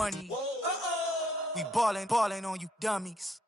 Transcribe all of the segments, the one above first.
money. We ballin' on you dummies.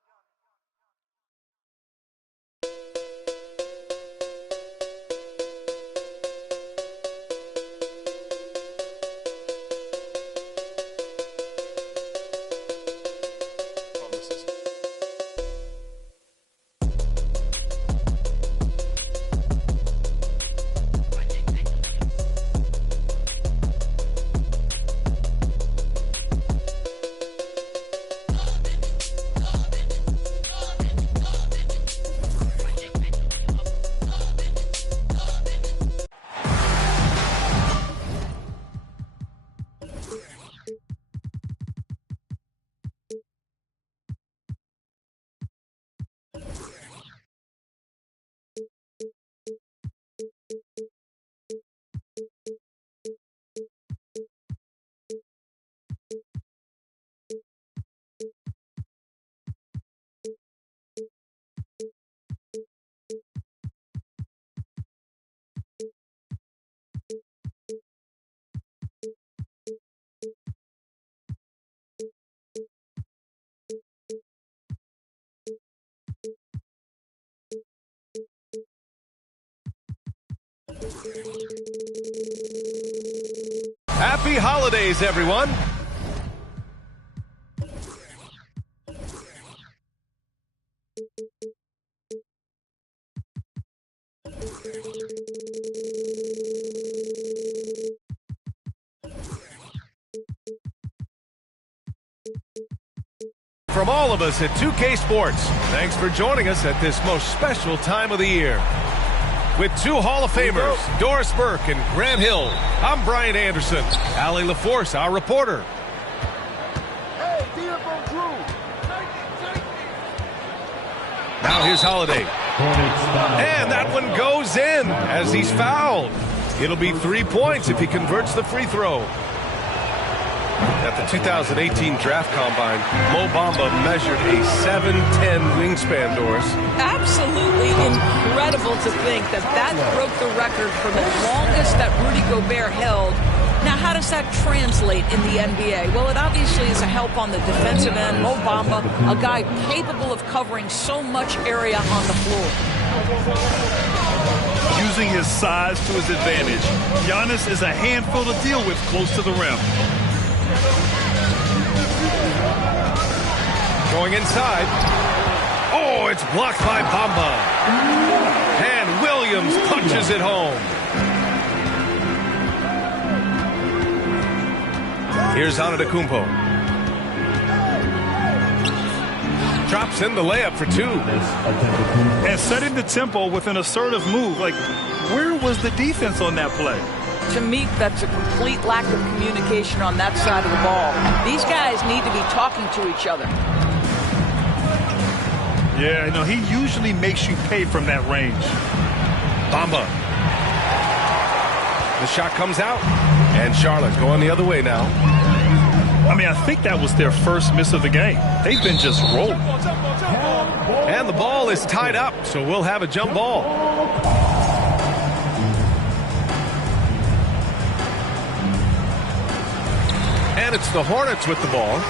Happy holidays, everyone! From all of us at 2K Sports, thanks for joining us at this most special time of the year. With two Hall of Famers, Doris Burke and Grant Hill, I'm Brian Anderson. Allie LaForce, our reporter. Hey, Drew. Now here's Holiday. And that one goes in as he's fouled. It'll be 3 points if he converts the free throw. At the 2018 Draft Combine, Mo Bamba measured a 7'10" wingspan, Doris. Absolutely incredible to think that broke the record for the longest that Rudy Gobert held. Now, how does that translate in the NBA? Well, it obviously is a help on the defensive end. Mo Bamba, a guy capable of covering so much area on the floor. Using his size to his advantage, Giannis is a handful to deal with close to the rim. Going inside. Oh, it's blocked by Bamba. And Williams punches it home. Here's Antetokounmpo. Drops in the layup for two. And setting the tempo with an assertive move. Like, where was the defense on that play? To me, that's a complete lack of communication on that side of the ball. These guys need to be talking to each other. Yeah, no, he usually makes you pay from that range. Bamba. The shot comes out. And Charlotte going the other way now. I mean, I think that was their first miss of the game. They've been just rolling. And the ball is tied up, so we'll have a jump ball. And it's the Hornets with the ball.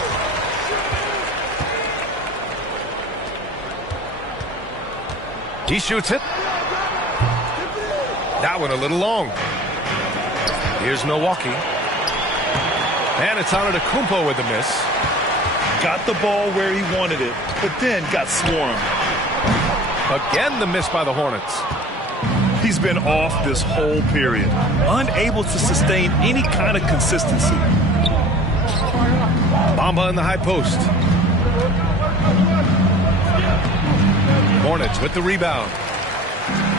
He shoots it. That one a little long. Here's Milwaukee. And it's Antetokounmpo with the miss. Got the ball where he wanted it, but then got swarmed. Again, the miss by the Hornets. He's been off this whole period, unable to sustain any kind of consistency. Bamba in the high post. Hornets with the rebound.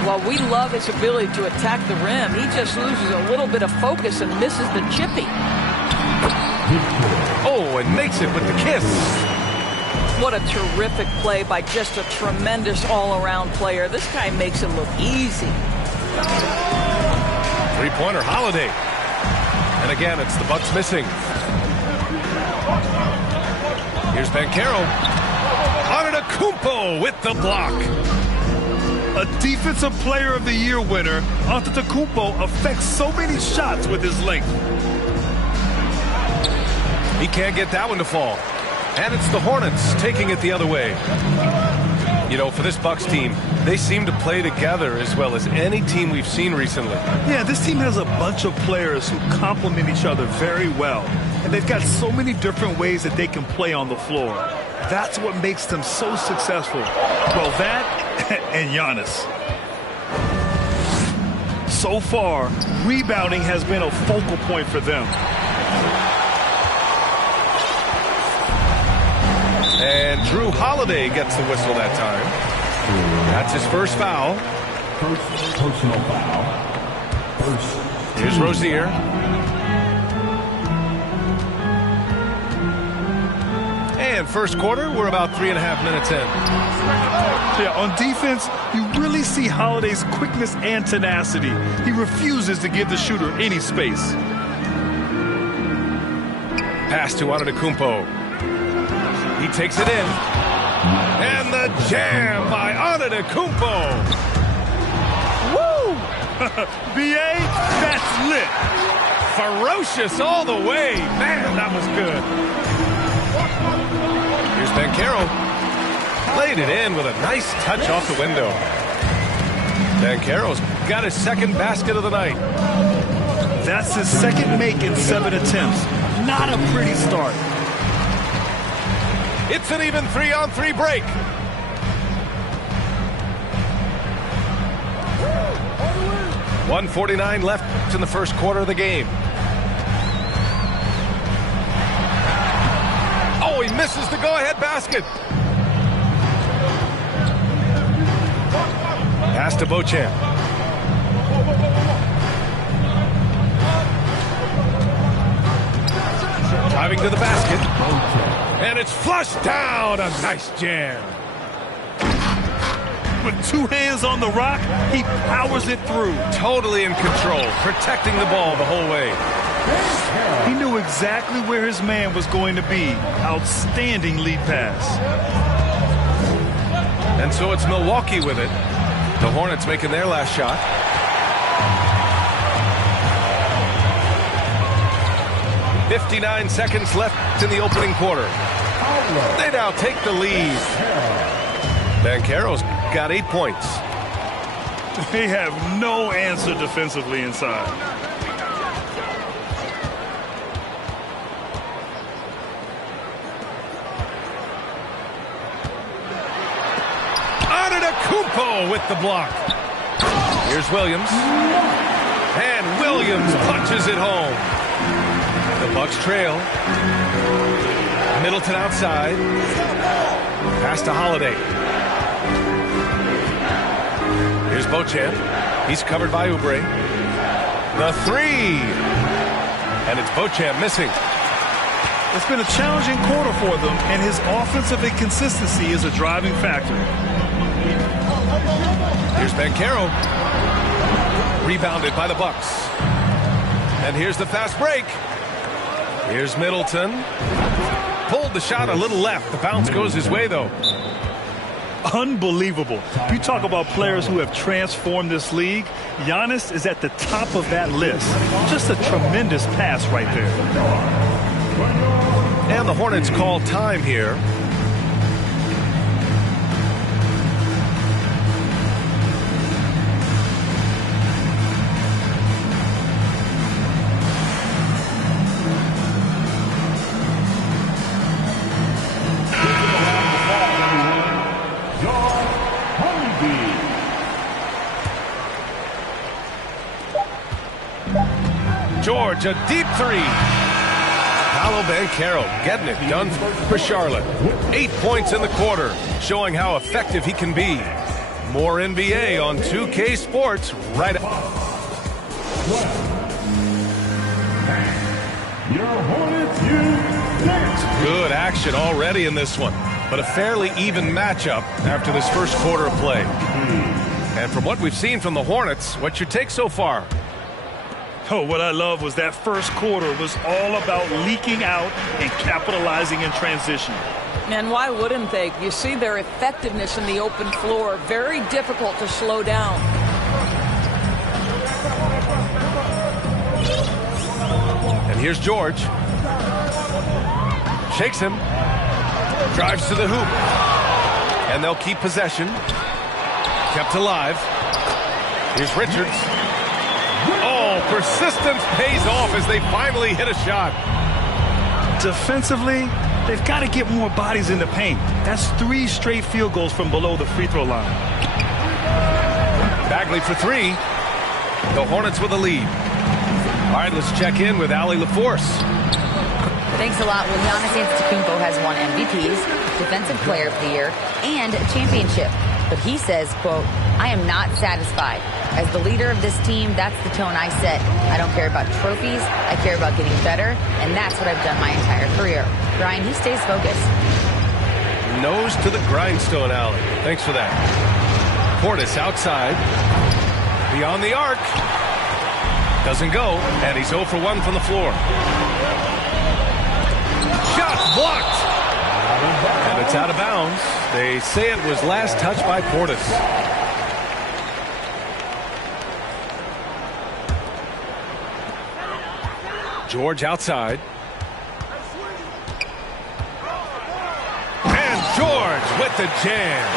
Well, we love his ability to attack the rim. He just loses a little bit of focus and misses the chippy. Oh, and makes it with the kiss. What a terrific play by just a tremendous all-around player. This guy makes it look easy. Three-pointer, Holiday. And again, it's the Bucks missing. Here's Banchero. Antetokounmpo with the block. A Defensive Player of the Year winner, Antetokounmpo affects so many shots with his length. He can't get that one to fall. And it's the Hornets taking it the other way. You know, for this Bucks team, they seem to play together as well as any team we've seen recently. Yeah, this team has a bunch of players who complement each other very well. And they've got so many different ways that they can play on the floor. That's what makes them so successful. Well, that and Giannis. So far, rebounding has been a focal point for them. And Jrue Holiday gets the whistle that time. That's his first foul. First personal foul. Here's Rozier. And first quarter, we're about 3.5 minutes in. Yeah, on defense, you really see Holiday's quickness and tenacity. He refuses to give the shooter any space. Pass to Antetokounmpo. He takes it in. And the jam by Antetokounmpo. Woo! B.A., that's lit. Ferocious all the way. Man, that was good. Here's Banchero. Laid it in with a nice touch off the window. Banchero's got his second basket of the night. That's his second make in 7 attempts. Not a pretty start. It's an even 3-on-3 break. $1:49 left in the first quarter of the game. Oh, he misses the go-ahead basket. Pass to Beauchamp. Driving to the basket. And it's flushed down. A nice jam. With two hands on the rock, he powers it through. Totally in control, protecting the ball the whole way. He knew exactly where his man was going to be. Outstanding lead pass. And so it's Milwaukee with it. The Hornets making their last shot. $59 seconds left in the opening quarter. They now take the lead. Banchero's got 8 points. They have no answer defensively inside. Antetokounmpo with the block. Here's Williams. And Williams punches it home. The Bucks trail. Middleton outside. Pass to Holiday. Here's Beauchamp. He's covered by Oubre. The three. And it's Beauchamp missing. It's been a challenging quarter for them, and his offensive inconsistency is a driving factor. Here's Banchero. Rebounded by the Bucks. And here's the fast break. Here's Middleton. Pulled the shot a little left. The bounce goes his way, though. Unbelievable. You talk about players who have transformed this league. Giannis is at the top of that list. Just a tremendous pass right there. And the Hornets call time here. George, a deep three. Paolo Banchero getting it done for Charlotte. 8 points in the quarter, showing how effective he can be. More NBA on 2K Sports right up. Good action already in this one, but a fairly even matchup after this first quarter of play. And from what we've seen from the Hornets, what's your take so far? Oh, what I love was that first quarter was all about leaking out and capitalizing in transition. And why wouldn't they? You see their effectiveness in the open floor. Very difficult to slow down. And here's George. Shakes him. Drives to the hoop. And they'll keep possession. Kept alive. Here's Richards. Oh, persistence pays off as they finally hit a shot. Defensively, they've got to get more bodies in the paint. That's 3 straight field goals from below the free throw line. Bagley for 3. The Hornets with a lead. All right, let's check in with Allie LaForce. Thanks a lot. Well, Giannis Antetokounmpo has won MVPs, Defensive Player of the Year, and a championship. But he says, quote, I am not satisfied. As the leader of this team, that's the tone I set. I don't care about trophies. I care about getting better, and that's what I've done my entire career. Brian, he stays focused. Nose to the grindstone, Allie. Thanks for that. Portis outside. Beyond the arc. Doesn't go, and he's 0 for 1 from the floor. Shot blocked. And it's out of bounds. They say it was last touched by Portis. George outside. And George with the jam.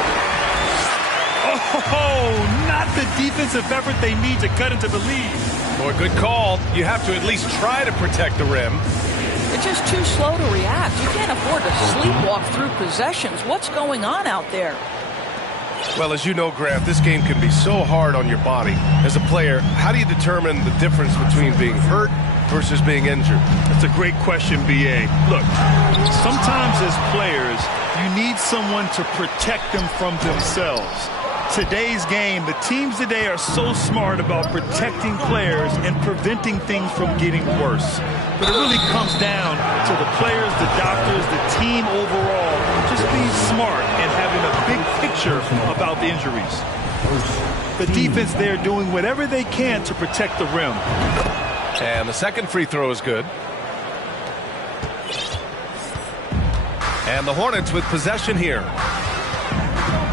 Oh, not the defensive effort they need to cut into the lead. Boy, good call. You have to at least try to protect the rim. It's just too slow to react. You can't afford to sleepwalk through possessions. What's going on out there? Well, as you know, Grant, this game can be so hard on your body. As a player, how do you determine the difference between being hurt versus being injured? That's a great question, B.A. Look, sometimes as players, you need someone to protect them from themselves. Today's game, the teams today are so smart about protecting players and preventing things from getting worse. But it really comes down to the players, the doctors, the team overall, just being smart and having a big picture about the injuries. The defense there doing whatever they can to protect the rim. And the second free throw is good. And the Hornets with possession here.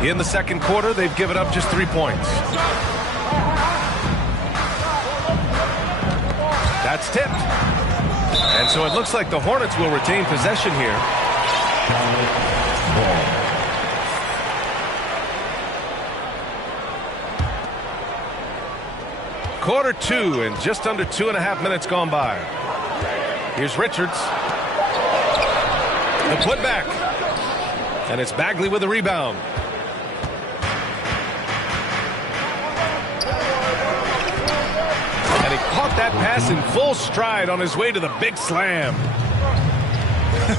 In the second quarter, they've given up just 3 points. That's tipped. And so it looks like the Hornets will retain possession here. Quarter 2 and just under 2.5 minutes gone by. Here's Richards. The putback. And it's Bagley with the rebound. And he caught that pass in full stride on his way to the big slam.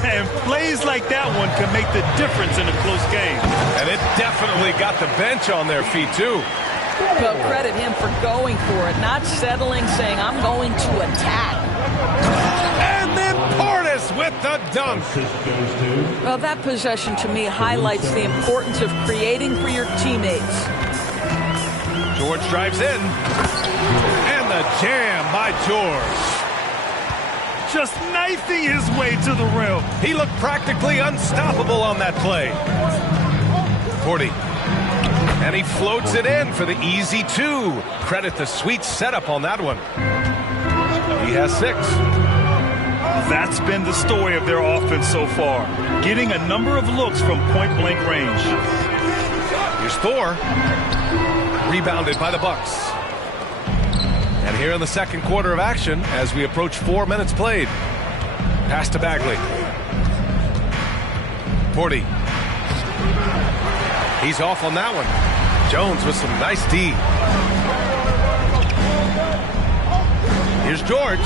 And plays like that one can make the difference in a close game. And it definitely got the bench on their feet, too. Well, credit him for going for it, not settling, saying, I'm going to attack. And then Portis with the dunk. Well, that possession to me highlights the importance of creating for your teammates. George drives in. And the jam by George. Just knifing his way to the rim. He looked practically unstoppable on that play. 40. And he floats it in for the easy 2. Credit the sweet setup on that one. He has 6. That's been the story of their offense so far. Getting a number of looks from point-blank range. Here's Thor. Rebounded by the Bucks. And here in the second quarter of action, as we approach 4 minutes played. Pass to Bagley. 40. He's off on that one. Jones with some nice D. Here's George.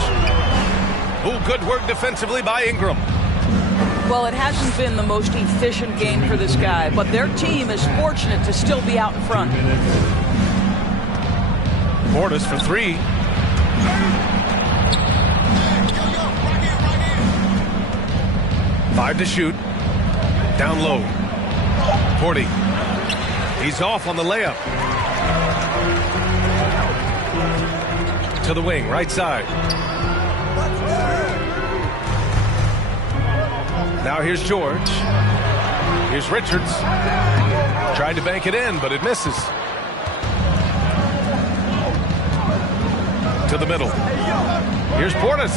Ooh, good work defensively by Ingram. Well, it hasn't been the most efficient game for this guy, but their team is fortunate to still be out in front. Portis for 3. Five to shoot. Down low. 40. He's off on the layup. To the wing, right side. Now here's George. Here's Richards. Tried to bank it in, but it misses. To the middle. Here's Portis.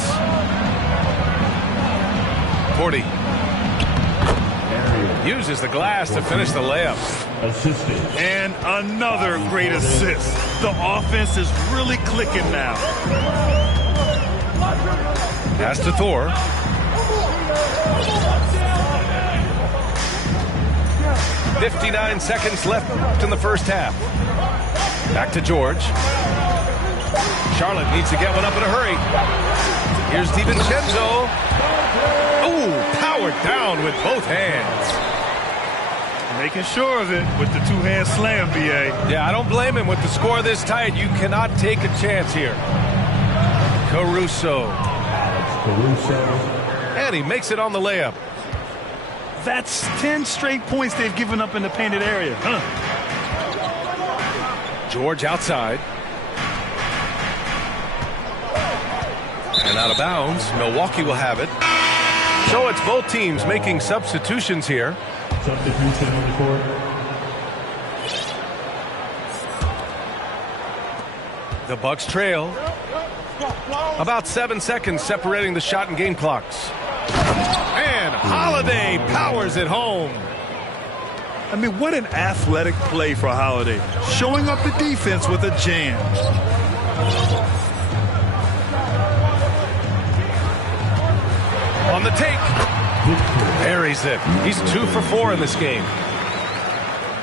40. Uses the glass to finish the layup. Assisted. And another great assist. The offense is really clicking now. Pass to Thor. 59 seconds left in the first half. Back to George. Charlotte needs to get one up in a hurry. Here's DiVincenzo. Oh, powered down with both hands. Making sure of it with the two-hand slam, B.A. Yeah, I don't blame him with the score this tight. You cannot take a chance here. Caruso. Caruso. And he makes it on the layup. That's 10 straight points they've given up in the painted area. George outside. And out of bounds. Milwaukee will have it. So it's both teams making substitutions here. Substitution on the court. The Bucks trail. About 7 seconds separating the shot and game clocks. And Holiday powers it home. I mean, what an athletic play for Holiday. Showing up the defense with a jam. On the take. Buries it. He's 2 for 4 in this game.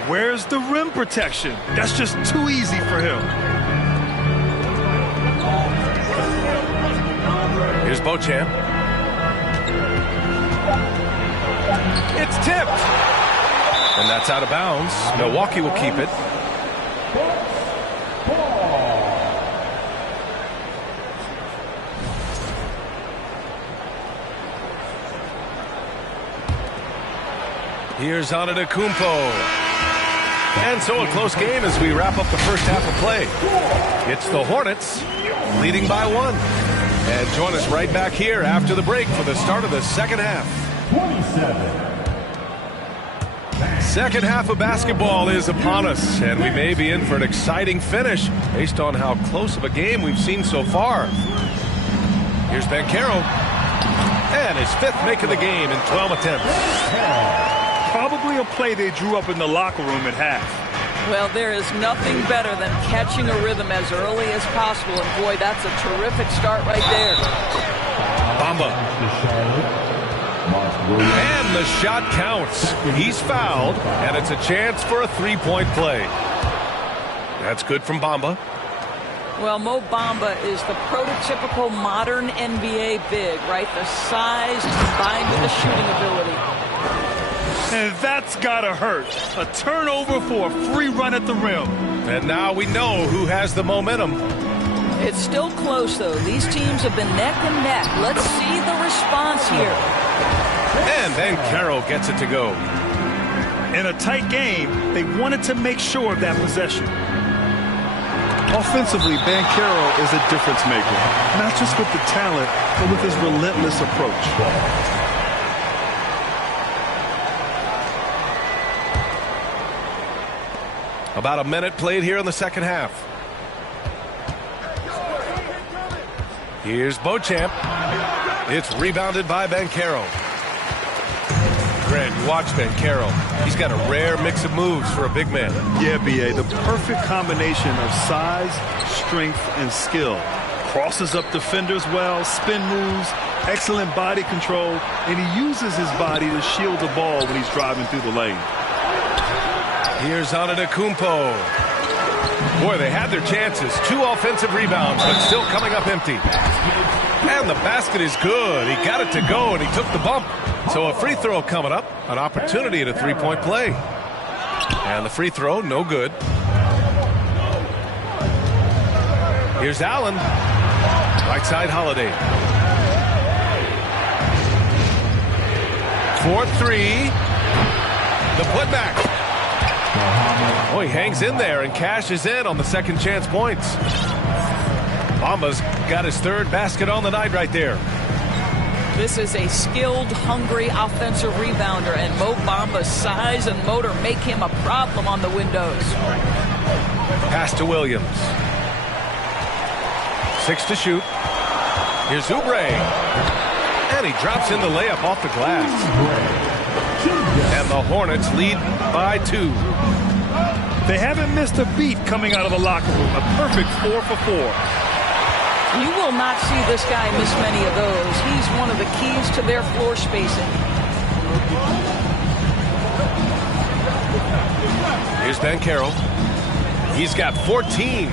Where's the rim protection? That's just too easy for him. Here's Beauchamp. It's tipped. And that's out of bounds. Milwaukee will keep it. Here's Antetokounmpo. And so a close game as we wrap up the first half of play. It's the Hornets leading by 1. And join us right back here after the break for the start of the second half. 27. Second half of basketball is upon us, and we may be in for an exciting finish based on how close of a game we've seen so far. Here's Banchero. And his 5th make of the game in 12 attempts. Probably a play they drew up in the locker room at half. Well, there is nothing better than catching a rhythm as early as possible. And, boy, that's a terrific start right there. Bamba. And the shot counts. He's fouled, and it's a chance for a 3-point play. That's good from Bamba. Well, Mo Bamba is the prototypical modern NBA big, right? The size combined with the shooting ability. And that's gotta hurt. A turnover for a free run at the rim. And now we know who has the momentum. It's still close, though. These teams have been neck and neck. Let's see the response here. And Banchero gets it to go. In a tight game, they wanted to make sure of that possession. Offensively, Banchero is a difference maker. Not just with the talent, but with his relentless approach. About a minute played here in the second half. Here's Beauchamp. It's rebounded by Banchero. Grant, you watch Banchero. He's got a rare mix of moves for a big man. Yeah, B.A., the perfect combination of size, strength, and skill. Crosses up defenders well, spin moves, excellent body control, and he uses his body to shield the ball when he's driving through the lane. Here's Antetokounmpo. Boy, they had their chances. 2 offensive rebounds, but still coming up empty. And the basket is good. He got it to go, and he took the bump. So a free throw coming up. An opportunity at a 3-point play. And the free throw, no good. Here's Allen. Right side, Holiday. 4-3. The putback. Oh, he hangs in there and cashes in on the second chance points. Bamba's got his 3rd basket on the night right there. This is a skilled, hungry offensive rebounder, and Mo Bamba's size and motor make him a problem on the windows. Pass to Williams. 6 to shoot. Here's Oubre. And he drops in the layup off the glass. And the The Hornets lead by 2. They haven't missed a beat coming out of the locker room. A perfect 4 for 4. You will not see this guy miss many of those. He's one of the keys to their floor spacing. Here's Banchero. He's got 14.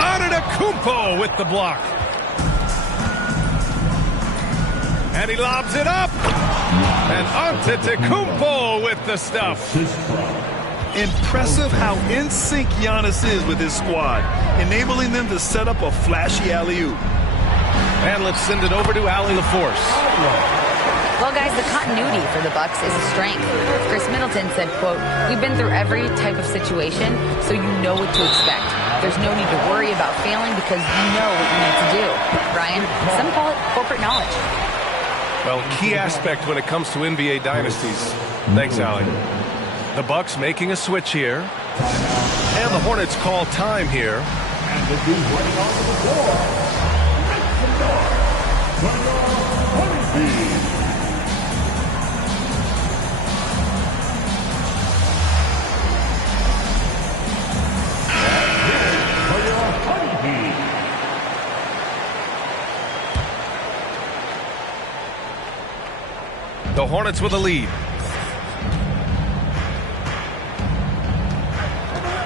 Antetokounmpo with the block. And he lobs it up. And Antetokounmpo with the stuff. Impressive how in sync Giannis is with his squad, enabling them to set up a flashy alley-oop. And let's send it over to Allie LaForce. Well, guys, the continuity for the Bucks is a strength. Chris Middleton said, quote, "We've been through every type of situation, so you know what to expect. There's no need to worry about failing because you know what you need to do." Brian, some call it corporate knowledge. Well, key aspect when it comes to NBA dynasties. Thanks, Allie. The Bucks making a switch here. And the Hornets call time here. And the dude running onto the floor. The Hornets with a lead.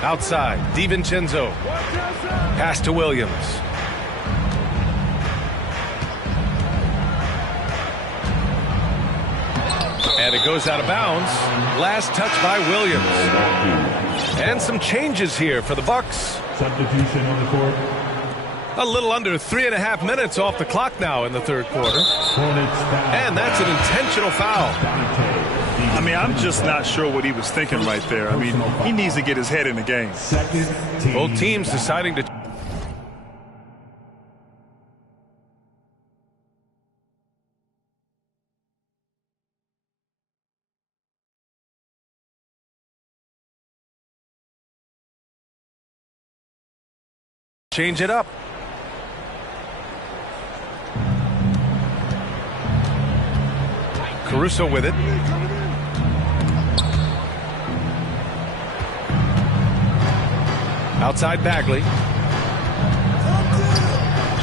Outside, DiVincenzo. Pass to Williams. And it goes out of bounds. Last touch by Williams. And some changes here for the Bucks. Substitution on the court. A little under 3.5 minutes off the clock now in the third quarter. And that's an intentional foul. I mean, I'm just not sure what he was thinking right there. I mean, he needs to get his head in the game. Both teams deciding to... change it up. Caruso with it. Outside Bagley.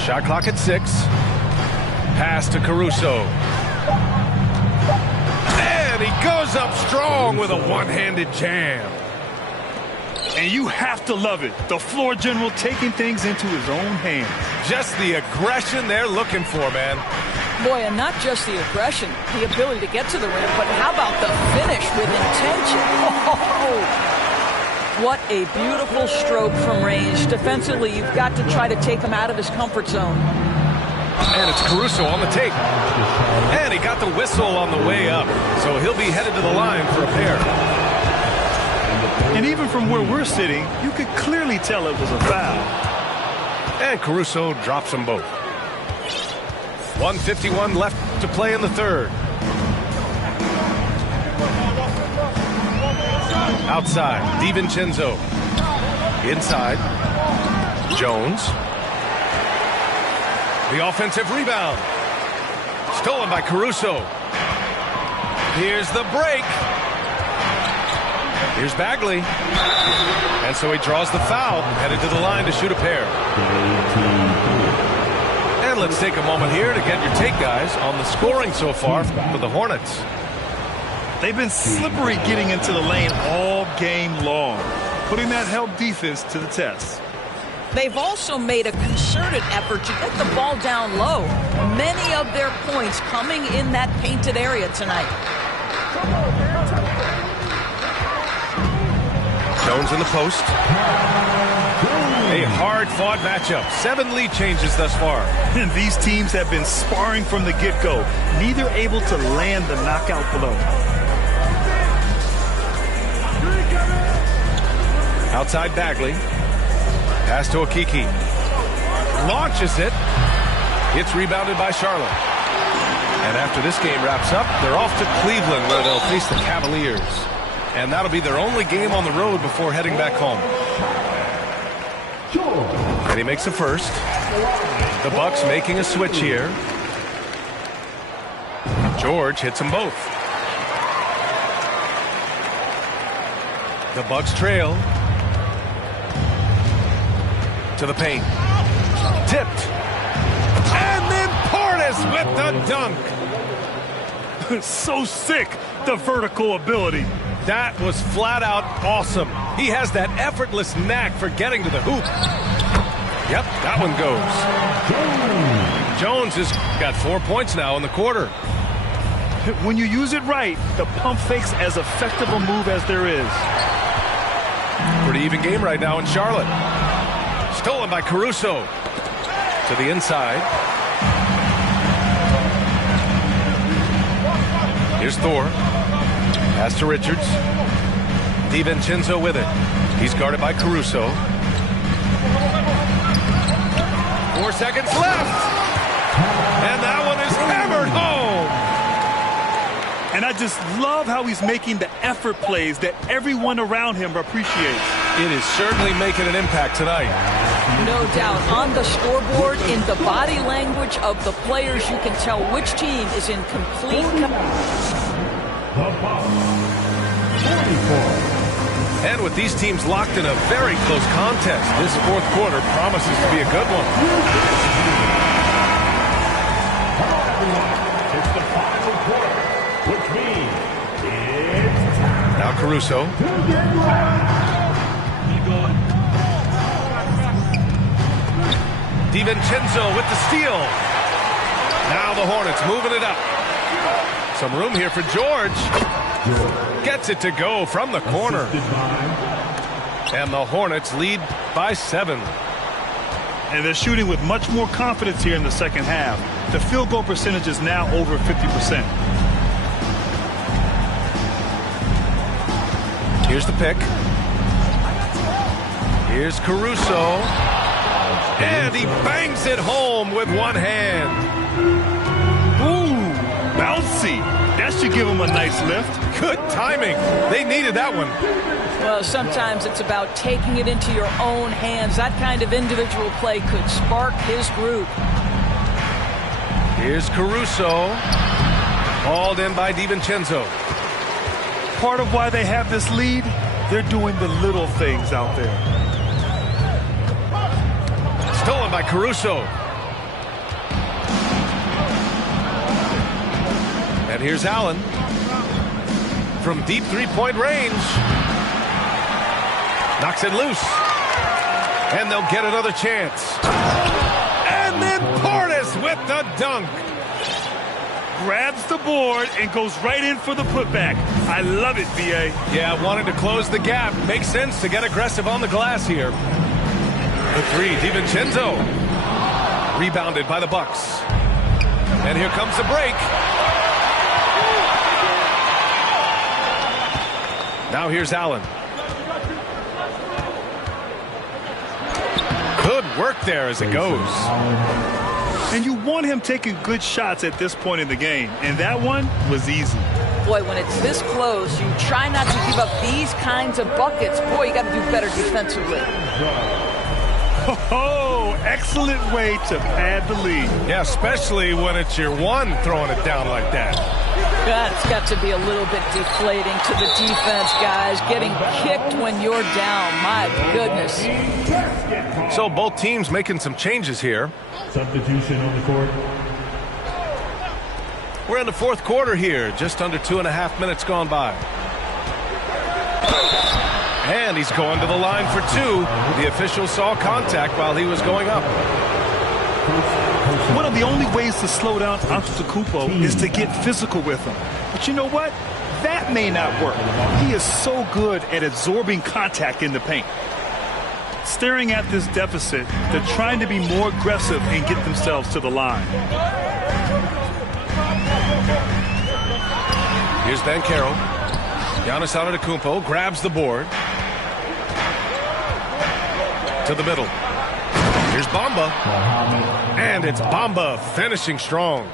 Shot clock at 6. Pass to Caruso. And he goes up strong with a one-handed jam. And you have to love it. The floor general taking things into his own hands. Just the aggression they're looking for, man. Boy, and not just the aggression, the ability to get to the rim, but how about the finish with intention? Oh, what a beautiful stroke from range. Defensively, you've got to try to take him out of his comfort zone. And it's Caruso on the take. And he got the whistle on the way up. So he'll be headed to the line for a pair. And even from where we're sitting, you could clearly tell it was a foul. And Caruso drops them both. 1:51 left to play in the third. Outside, DiVincenzo. Inside, Jones. The offensive rebound. Stolen by Caruso. Here's the break. Here's Bagley. And so he draws the foul, headed to the line to shoot a pair. And let's take a moment here to get your take, guys, on the scoring so far for the Hornets. They've been slippery getting into the lane all game long, putting that help defense to the test. They've also made a concerted effort to get the ball down low. Many of their points coming in that painted area tonight. Jones in the post. A hard-fought matchup. 7 lead changes thus far. And these teams have been sparring from the get-go, neither able to land the knockout blow. Outside Bagley. Pass to Okeke. Launches it. It's rebounded by Charlotte. And after this game wraps up, they're off to Cleveland, where they'll face the Cavaliers. And that'll be their only game on the road before heading back home. And he makes a first. The Bucks making a switch here. George hits them both. The Bucks trail. To the paint. Tipped. And then Portis with the dunk. So sick, the vertical ability. That was flat out awesome. He has that effortless knack for getting to the hoop. Yep, that one goes. Jones has got 4 points now in the quarter. When you use it right, the pump fake's as effective a move as there is. Pretty even game right now in Charlotte. Stolen by Caruso. To the inside. Here's Thor. Pass to Richards. DiVincenzo with it. He's guarded by Caruso. 4 seconds left. And that one is hammered home. And I just love how he's making the effort plays that everyone around him appreciates. It is certainly making an impact tonight. No doubt. On the scoreboard, in the body language of the players, you can tell which team is in complete. And with these teams locked in a very close contest, this fourth quarter promises to be a good one. It's the final quarter, which means it's time. Now Caruso. DiVincenzo with the steal. Now the Hornets moving it up. Some room here for George. Gets it to go from the corner. And the Hornets lead by 7. And they're shooting with much more confidence here in the second half. The field goal percentage is now over 50%. Here's the pick. Here's Caruso. And he bangs it home with one hand. Ooh, bouncy. That should give him a nice lift. Good timing. They needed that one. Well, sometimes it's about taking it into your own hands. That kind of individual play could spark his group. Here's Caruso. Hauled in by DiVincenzo. Part of why they have this lead, they're doing the little things out there. Stolen by Caruso. And here's Allen. From deep three-point range. Knocks it loose. And they'll get another chance. And then Portis with the dunk. Grabs the board and goes right in for the putback. I love it, B.A. Yeah, wanted to close the gap. Makes sense to get aggressive on the glass here. The three, DiVincenzo. Rebounded by the Bucks. And here comes the break. Now here's Allen. Good work there as it goes. And you want him taking good shots at this point in the game. And that one was easy. Boy, when it's this close, you try not to give up these kinds of buckets. Boy, you got to do better defensively. Oh, excellent way to pad the lead. Yeah, especially when it's your one throwing it down like that. That's got to be a little bit deflating to the defense, guys. Getting kicked when you're down. My goodness. So both teams making some changes here. Substitution on the court. We're in the fourth quarter here. Just under 2.5 minutes gone by. And he's going to the line for two. The official saw contact while he was going up. One of the only ways to slow down Antetokounmpo is to get physical with him. But you know what? That may not work. He is so good at absorbing contact in the paint. Staring at this deficit, they're trying to be more aggressive and get themselves to the line. Here's Banchero. Giannis Antetokounmpo grabs the board. To the middle. Here's Bamba. And it's Bamba finishing strong.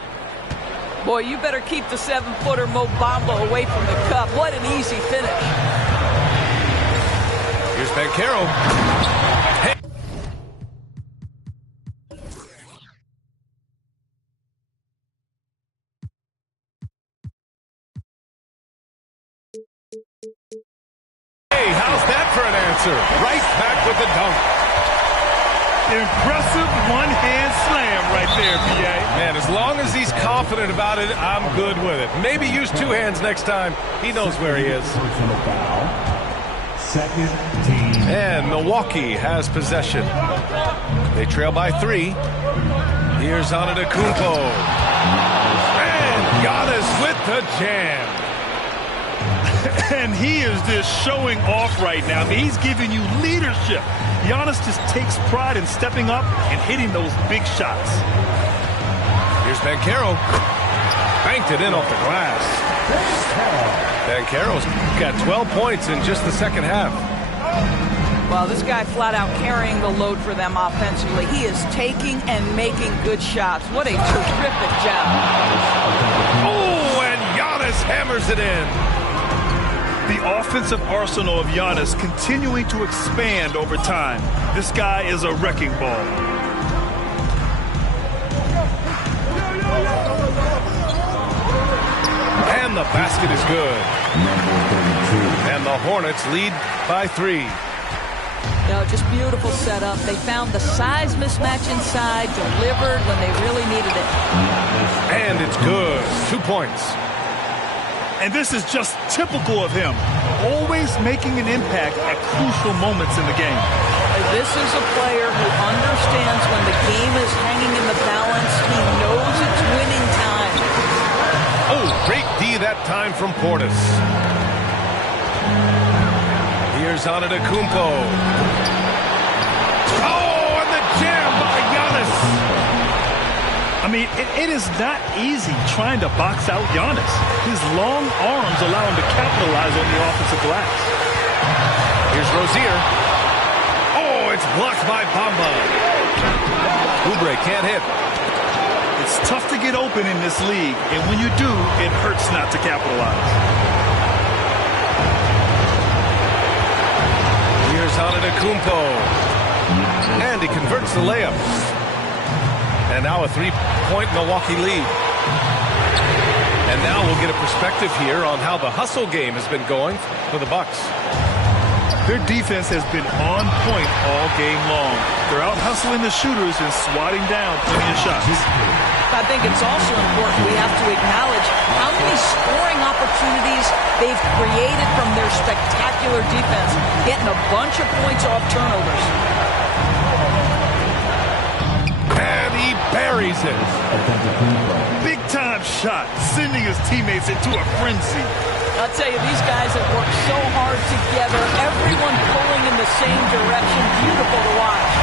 Boy, you better keep the 7-footer Mo Bamba away from the cup. What an easy finish. Here's Banchero. answer. Right back with the dunk. Impressive one-hand slam right there, PA. Man, as long as he's confident about it, I'm good with it. Maybe use two hands next time. He knows where he is. Personal foul. Second team. And Milwaukee has possession. They trail by 3. Here's Antetokounmpo. And Giannis with the jam. And he is just showing off right now. I mean, he's giving you leadership. Giannis just takes pride in stepping up and hitting those big shots. Here's Banchero. Banked it in off the glass. Banchero's got 12 points in just the second half. Well, this guy flat out carrying the load for them offensively. He is taking and making good shots. What a terrific job. Oh, and Giannis hammers it in. The offensive arsenal of Giannis continuing to expand over time. This guy is a wrecking ball. And the basket is good. And the Hornets lead by 3. No, just beautiful setup. They found the size mismatch inside, delivered when they really needed it. And it's good. 2 points. And this is just typical of him, always making an impact at crucial moments in the game. This is a player who understands when the game is hanging in the balance. He knows it's winning time. Oh, great D that time from Portis. Here's Antetokounmpo. Oh, and the jam by Giannis. I mean, it is not easy trying to box out Giannis. His long arms allow him to capitalize on the offensive glass. Here's Rozier. Oh, it's blocked by Bamba. Oubre can't hit. It's tough to get open in this league, and when you do, it hurts not to capitalize. Here's Antetokounmpo. And he converts the layup. And now a 3-point Milwaukee lead. And now we'll get a perspective here on how the hustle game has been going for the Bucks. Their defense has been on point all game long. They're out hustling the shooters and swatting down plenty of shots. I think it's also important we have to acknowledge how many scoring opportunities they've created from their spectacular defense, getting a bunch of points off turnovers. And he buries it. Big time shot, sending his teammates into a frenzy. I'll tell you, these guys have worked so hard together, everyone pulling in the same direction. Beautiful to watch.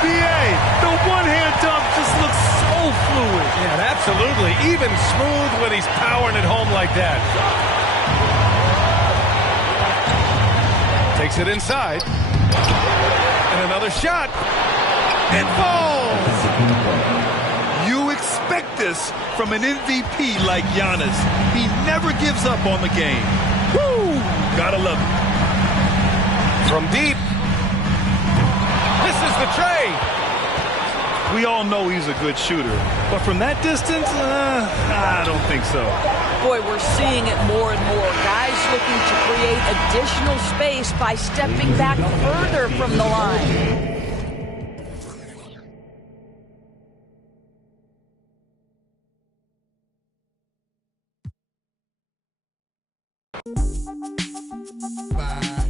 BA, the one-hand dunk just looks so fluid. Yeah, absolutely. Even smooth when he's powering it home like that. Takes it inside. And another shot. It falls. You expect this from an MVP like Giannis. He never gives up on the game. Woo! Gotta love it. From deep. This is the tray. We all know he's a good shooter, but from that distance, I don't think so. Boy, we're seeing it more and more. Guys looking to create additional space by stepping back further from the line.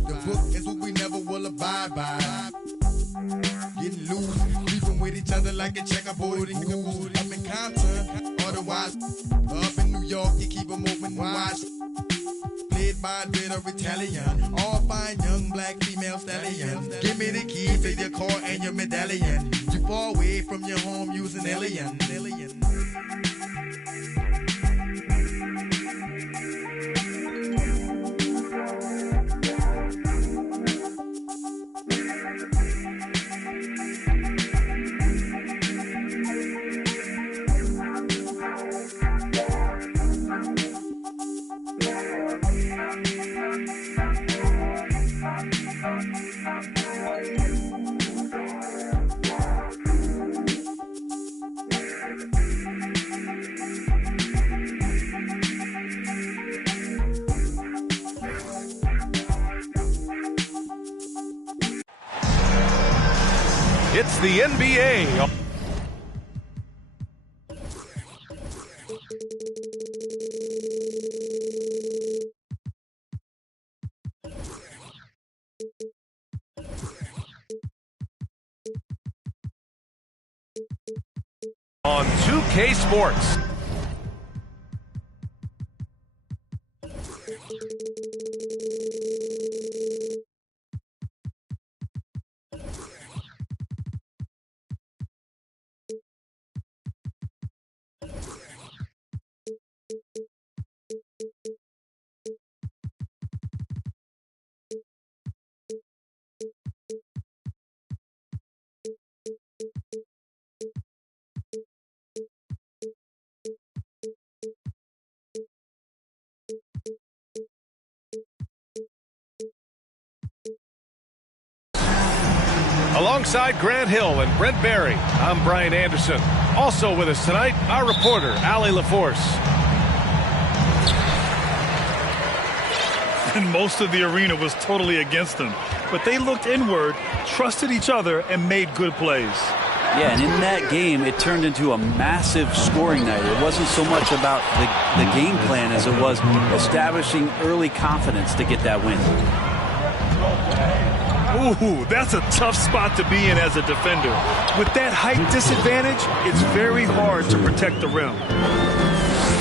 The book is what we never will abide by. Getting loose, beefing with each other like a checkerboard and goose. I'm in Compton, otherwise up in New York, you keep them open and watch. Played by a bit of Italian, all fine young black female stallions. Give me the keys to your car and your medallion. You far away from your home using alien. the NBA. On 2K Sports. Alongside Grant Hill and Brent Barry, I'm Brian Anderson. Also with us tonight, our reporter, Allie LaForce. And most of the arena was totally against them. But they looked inward, trusted each other, and made good plays. Yeah, and in that game, it turned into a massive scoring night. It wasn't so much about the game plan as it was establishing early confidence to get that win. Ooh, that's a tough spot to be in as a defender. With that height disadvantage, it's very hard to protect the rim.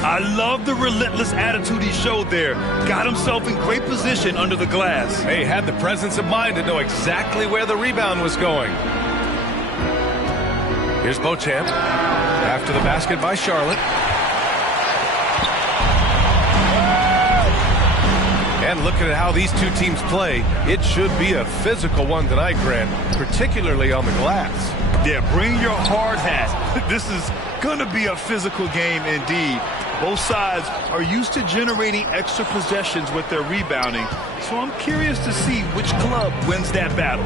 I love the relentless attitude he showed there. Got himself in great position under the glass. Hey, had the presence of mind to know exactly where the rebound was going. Here's Beauchamp after the basket by Charlotte. And looking at how these two teams play, it should be a physical one tonight, Grant, particularly on the glass. Yeah, bring your hard hat. This is going to be a physical game indeed. Both sides are used to generating extra possessions with their rebounding, so I'm curious to see which club wins that battle.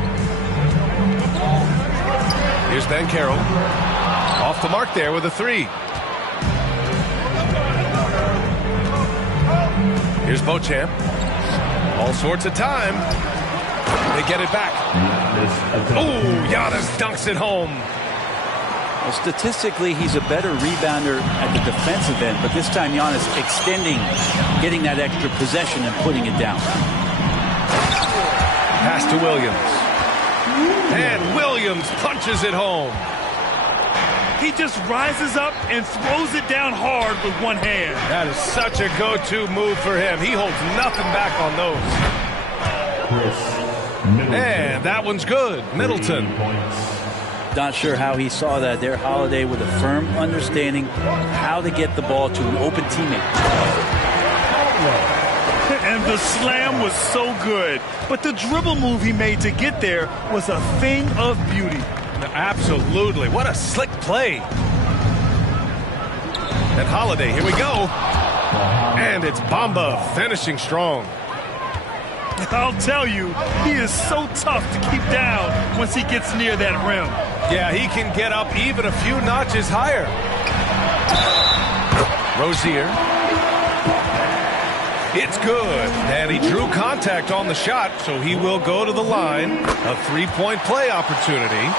Here's Banchero. Off the mark there with a three. Here's Beauchamp. All sorts of time. They get it back. Oh, Giannis dunks it home. Well, statistically, he's a better rebounder at the defensive end, but this time Giannis extending, getting that extra possession and putting it down. Pass to Williams. And Williams punches it home. He just rises up and throws it down hard with one hand. That is such a go-to move for him. He holds nothing back on those. And that one's good. Middleton. Not sure how he saw that there. Holiday with a firm understanding how to get the ball to an open teammate. And the slam was so good. But the dribble move he made to get there was a thing of beauty. Absolutely. What a slick play. And Holiday, here we go. And it's Bamba finishing strong. I'll tell you, he is so tough to keep down once he gets near that rim. Yeah, he can get up even a few notches higher. Rozier. It's good. And he drew contact on the shot, so he will go to the line. A three-point play opportunity.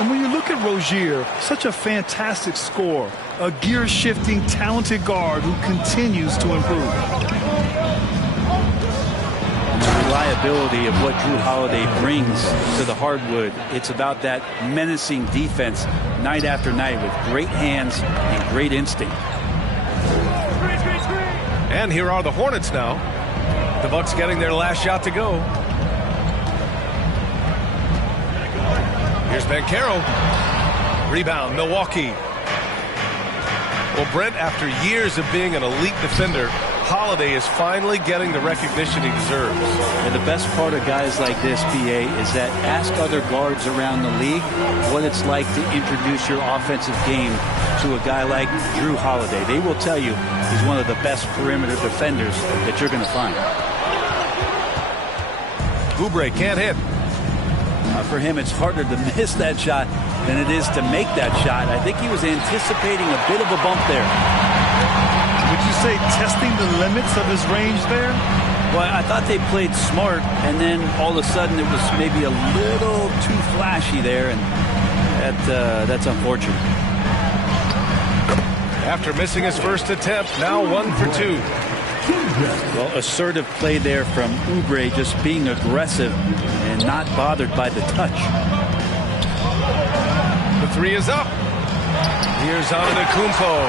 And when you look at Rozier, such a fantastic scorer, a gear-shifting, talented guard who continues to improve. The reliability of what Jrue Holiday brings to the hardwood, it's about that menacing defense night after night with great hands and great instinct. And here are the Hornets now. The Bucks getting their last shot to go. Here's Banchero. Rebound, Milwaukee. Well, Brent, after years of being an elite defender, Holiday is finally getting the recognition he deserves. And the best part of guys like this, PA, is that ask other guards around the league what it's like to introduce your offensive game to a guy like Jrue Holiday. They will tell you he's one of the best perimeter defenders that you're going to find. Oubre can't hit. For him, it's harder to miss that shot than it is to make that shot. I think he was anticipating a bit of a bump there. Would you say testing the limits of his range there? Well, I thought they played smart, and then all of a sudden it was maybe a little too flashy there, and that's unfortunate. After missing his first attempt, now 1 for 2. Well, assertive play there from Oubre, just being aggressive and not bothered by the touch. The 3 is up. Here's Antetokounmpo.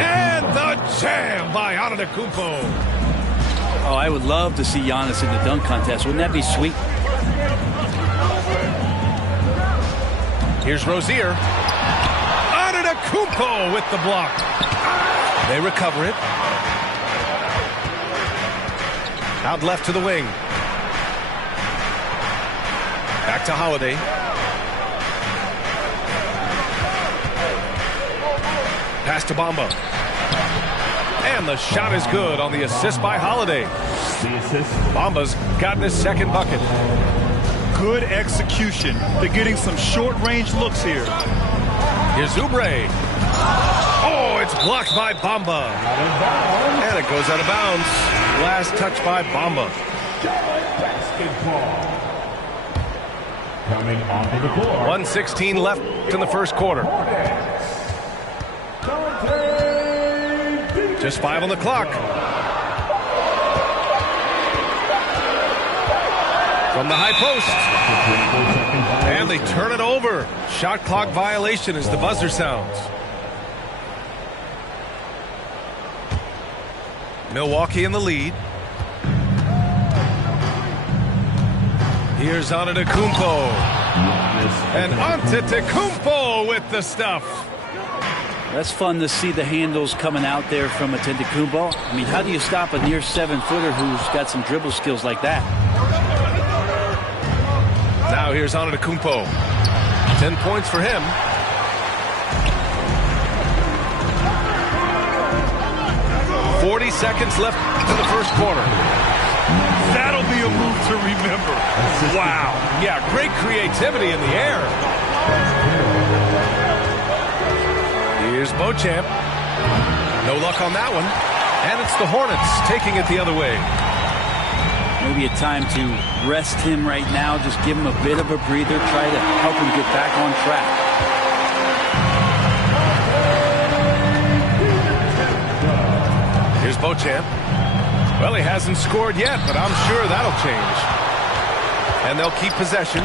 And the jam by Antetokounmpo. Oh, I would love to see Giannis in the dunk contest. Wouldn't that be sweet? Here's Rozier. Antetokounmpo with the block. They recover it. Out left to the wing. Back to Holiday. Pass to Bamba. And the shot is good on the assist by Holiday. Bamba's gotten his second bucket. Good execution. They're getting some short-range looks here. Here's Oubre. Oh, it's blocked by Bamba. And it goes out of bounds. Last touch by Bamba. Coming onto the floor. 1:16 left in the first quarter. Just 5 on the clock. From the high post. And they turn it over. Shot clock violation as the buzzer sounds. Milwaukee in the lead. Here's Antetokounmpo. And Antetokounmpo with the stuff. That's fun to see the handles coming out there from Antetokounmpo. I mean, how do you stop a near 7-footer who's got some dribble skills like that? Now here's Antetokounmpo. 10 points for him. .40 seconds left in the first quarter. That'll be a move to remember. Wow. Yeah, great creativity in the air. Here's Beauchamp. No luck on that one. And it's the Hornets taking it the other way. Maybe a time to rest him right now. Just give him a bit of a breather. Try to help him get back on track. Here's Beauchamp. Well, he hasn't scored yet, but I'm sure that'll change. And they'll keep possession.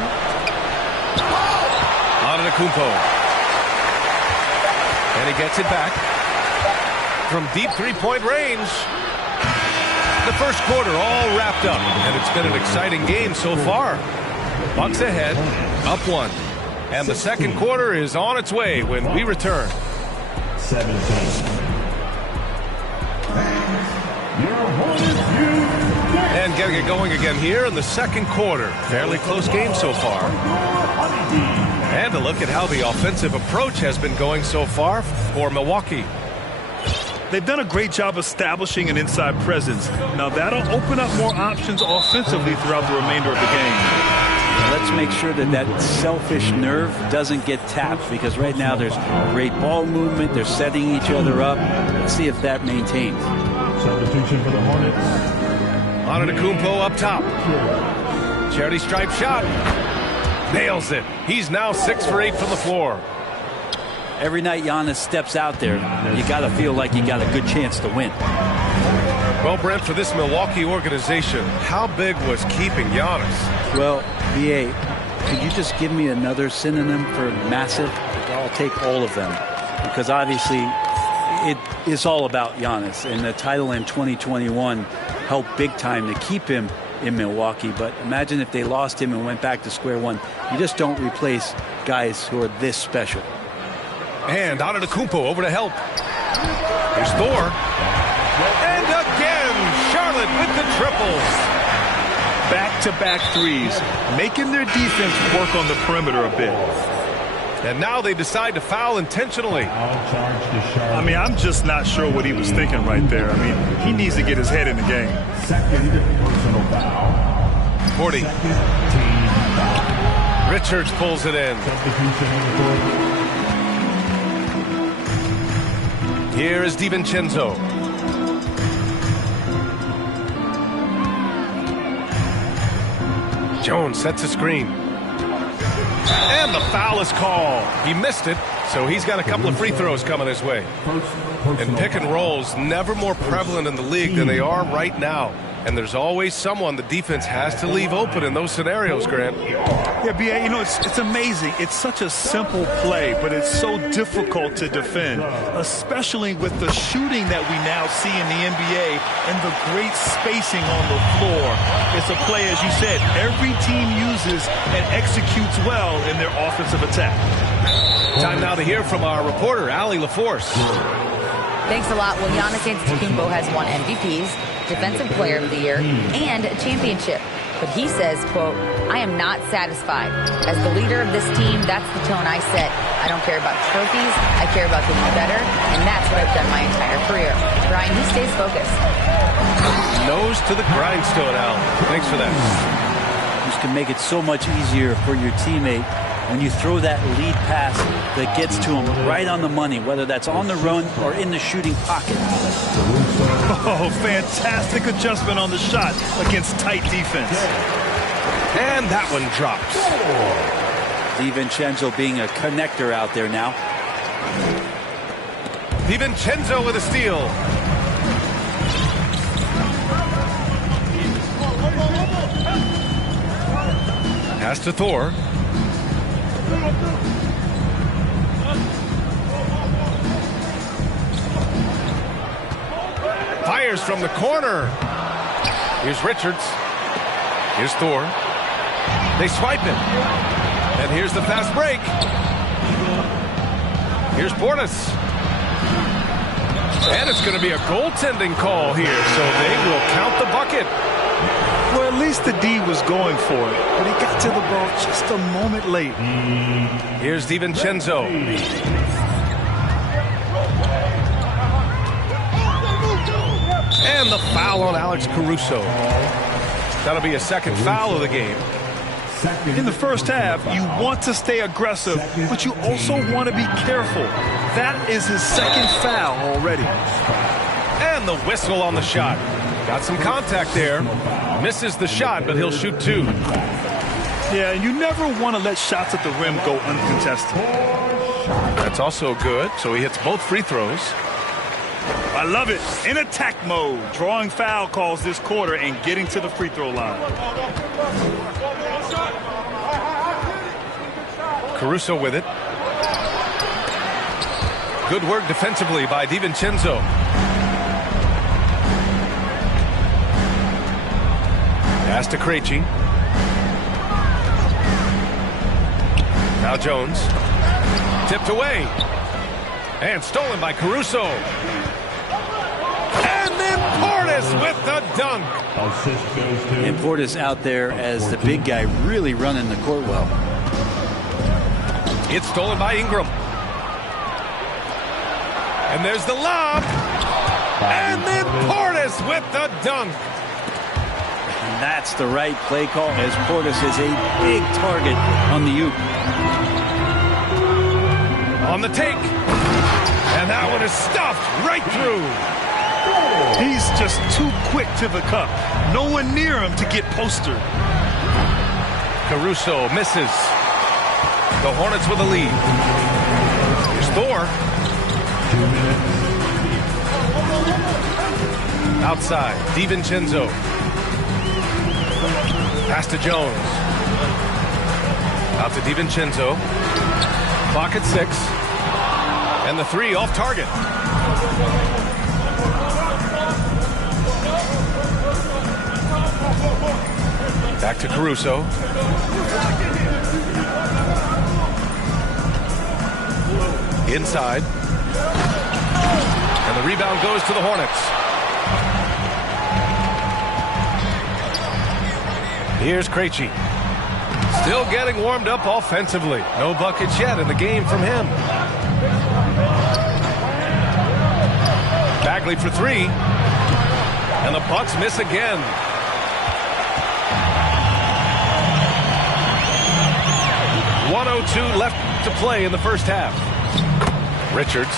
Antetokounmpo. And he gets it back. From deep three-point range. The first quarter all wrapped up, and it's been an exciting game so far. Bucks ahead, up 1. And the second quarter is on its way when we return. 17. And getting it going again here in the second quarter. Fairly close game so far. And a look at how the offensive approach has been going so far for Milwaukee. They've done a great job establishing an inside presence. Now that'll open up more options offensively throughout the remainder of the game. Let's make sure that that selfish nerve doesn't get tapped, because right now there's great ball movement. They're setting each other up. Let's see if that maintains. Substitution for the Hornets. Antetokounmpo up top. Charity stripe shot. Nails it. He's now 6 for 8 from the floor. Every night Giannis steps out there, you got to feel like you got a good chance to win. Well, Brent, for this Milwaukee organization, how big was keeping Giannis? Well, B.A., could you just give me another synonym for massive? I'll take all of them, because obviously it is all about Giannis, and the title in 2021 helped big time to keep him in Milwaukee. But imagine if they lost him and went back to square one. You just don't replace guys who are this special. And Antetokounmpo over to help. Here's Thor. And again, Charlotte with the triples. Back-to-back threes, making their defense work on the perimeter a bit. And now they decide to foul intentionally. I mean, I'm just not sure what he was thinking right there. I mean, he needs to get his head in the game. Second personal foul. 40. Second team foul. Richards pulls it in. Here is DiVincenzo. Jones sets a screen. And the foul is called. He missed it, so he's got a couple of free throws coming his way. And pick and rolls never more prevalent in the league than they are right now. And there's always someone the defense has to leave open in those scenarios, Grant. Yeah, B.A., you know, it's amazing. It's such a simple play, but it's so difficult to defend, especially with the shooting that we now see in the NBA and the great spacing on the floor. It's a play, as you said, every team uses and executes well in their offensive attack. Time now to hear from our reporter, Allie LaForce. Thanks a lot. Well, Giannis Antetokounmpo has won MVPs, Defensive Player of the Year, and a championship. But he says, quote, I am not satisfied. As the leader of this team, that's the tone I set. I don't care about trophies. I care about getting better, and that's what I've done my entire career. Brian, he stays focused. Nose to the grindstone, Al. Thanks for that. This can make it so much easier for your teammate when you throw that lead pass that gets to him right on the money, whether that's on the run or in the shooting pocket. Oh, fantastic adjustment on the shot against tight defense. And that one drops. DiVincenzo being a connector out there now. DiVincenzo with a steal. Pass to Thor. Fires from the corner. Here's Richards. Here's Thor. They swipe it. And here's the fast break. Here's Portis. And it's going to be a goaltending call here, so they will count the bucket. Well, at least the D was going for it, but he got to the ball just a moment late. Here's DiVincenzo. And the foul on Alex Caruso. That'll be a second foul of the game. In the first half, you want to stay aggressive, but you also want to be careful. That is his second foul already. And the whistle on the shot. Got some contact there. Misses the shot, but he'll shoot two. Yeah, you never want to let shots at the rim go uncontested. That's also good, so he hits both free throws. I love it. In attack mode, drawing foul calls this quarter and getting to the free throw line. Caruso with it. Good work defensively by DiVincenzo. Pass to Krejci. Now Jones. Tipped away. And stolen by Caruso. And then Portis with the dunk. And Portis out there as the big guy really running the court well. It's stolen by Ingram. And there's the lob. And then Portis with the dunk. And that's the right play call as Portis is a big target on the oop. On the take. And that one is stuffed right through. He's just too quick to the cup. No one near him to get postered. Caruso misses. The Hornets with a lead. Here's Thor. Outside, DiVincenzo. Pass to Jones. Out to DiVincenzo. Clock at 6. And the three off target. Back to Caruso. Inside. And the rebound goes to the Hornets. Here's Krejci. Still getting warmed up offensively. No buckets yet in the game from him. Bagley for three. And the Bucks miss again. .102 left to play in the first half. Richards.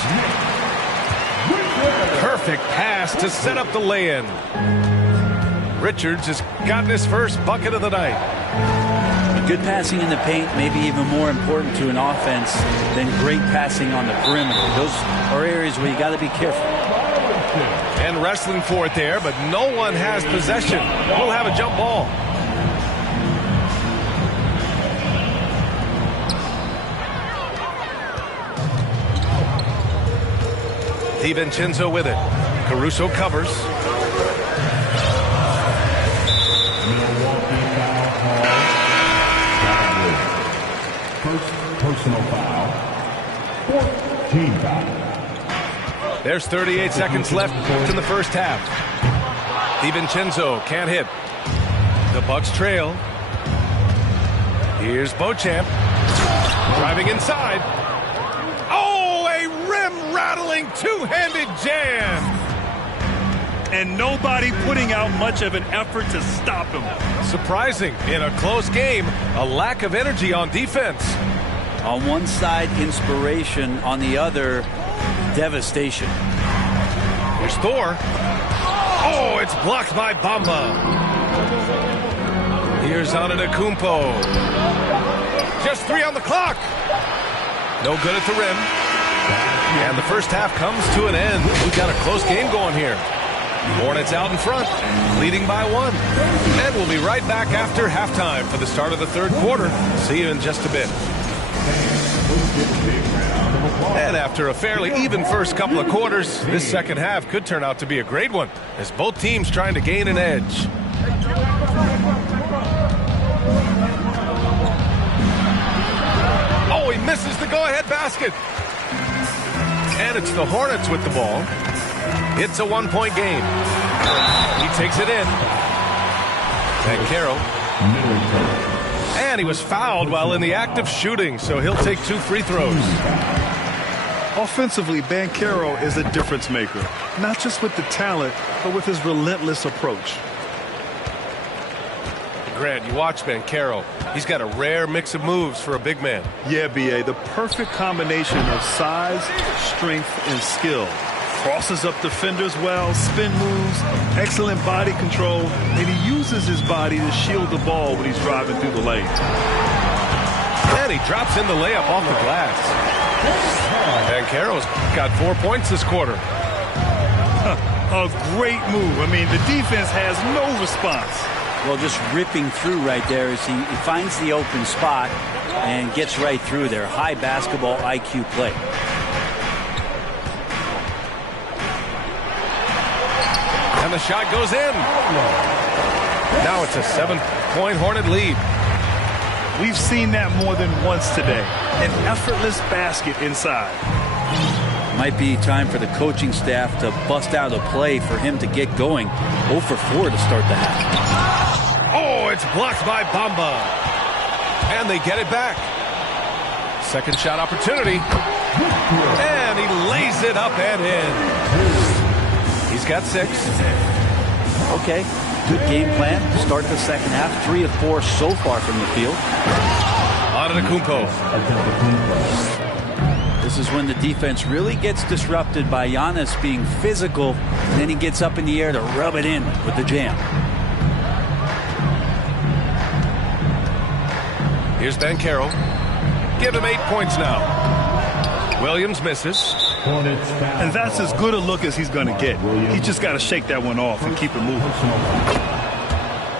Perfect pass to set up the lay-in. Richards has gotten his first bucket of the night. Good passing in the paint may be even more important to an offense than great passing on the perimeter. Those are areas where you got to be careful. And wrestling for it there, but no one has possession. We'll have a jump ball. DiVincenzo with it. Caruso covers. First personal foul. Fourth team foul. There's 38 seconds left in the first half. DiVincenzo can't hit. The Bucks trail. Here's Beauchamp. Driving inside. Oh, a rim-rattling two-handed jam. And nobody putting out much of an effort to stop him. Surprising in a close game, a lack of energy on defense. On one side, inspiration. On the other, devastation. Here's Thor. Oh, it's blocked by Bamba. Here's Antetokounmpo. Just 3 on the clock. No good at the rim. And the first half comes to an end. We've got a close game going here. Hornets out in front, leading by 1. And we'll be right back after halftime for the start of the third quarter. See you in just a bit. And after a fairly even first couple of quarters, this second half could turn out to be a great one, as both teams trying to gain an edge. Oh, he misses the go-ahead basket. And it's the Hornets with the ball. It's a 1-point game. He takes it in. Banchero. And he was fouled while in the act of shooting, so he'll take 2 free throws. Offensively, Banchero is a difference maker. Not just with the talent, but with his relentless approach. Grant, you watch Banchero. He's got a rare mix of moves for a big man. Yeah, B.A., the perfect combination of size, strength, and skill. Crosses up defenders well, spin moves, excellent body control, and he uses his body to shield the ball when he's driving through the lane. And he drops in the layup off the glass. Banchero's got 4 points this quarter. A great move. I mean, the defense has no response. Well, just ripping through right there as he finds the open spot and gets right through there. High basketball IQ play. And the shot goes in. Now it's a 7-point Hornet lead. We've seen that more than once today. An effortless basket inside. Might be time for the coaching staff to bust out a play for him to get going. 0 for 4 to start the half. Oh, it's blocked by Bamba. And they get it back. Second shot opportunity. And he lays it up and in. He's got 6. Okay, good game plan. Start the second half. 3 of 4 so far from the field. Antetokounmpo. This is when the defense really gets disrupted by Giannis being physical, and then he gets up in the air to rub it in with the jam. Here's Banchero. Give him 8 points now. Williams misses. And that's as good a look as he's going to get. He's just got to shake that one off and keep it moving.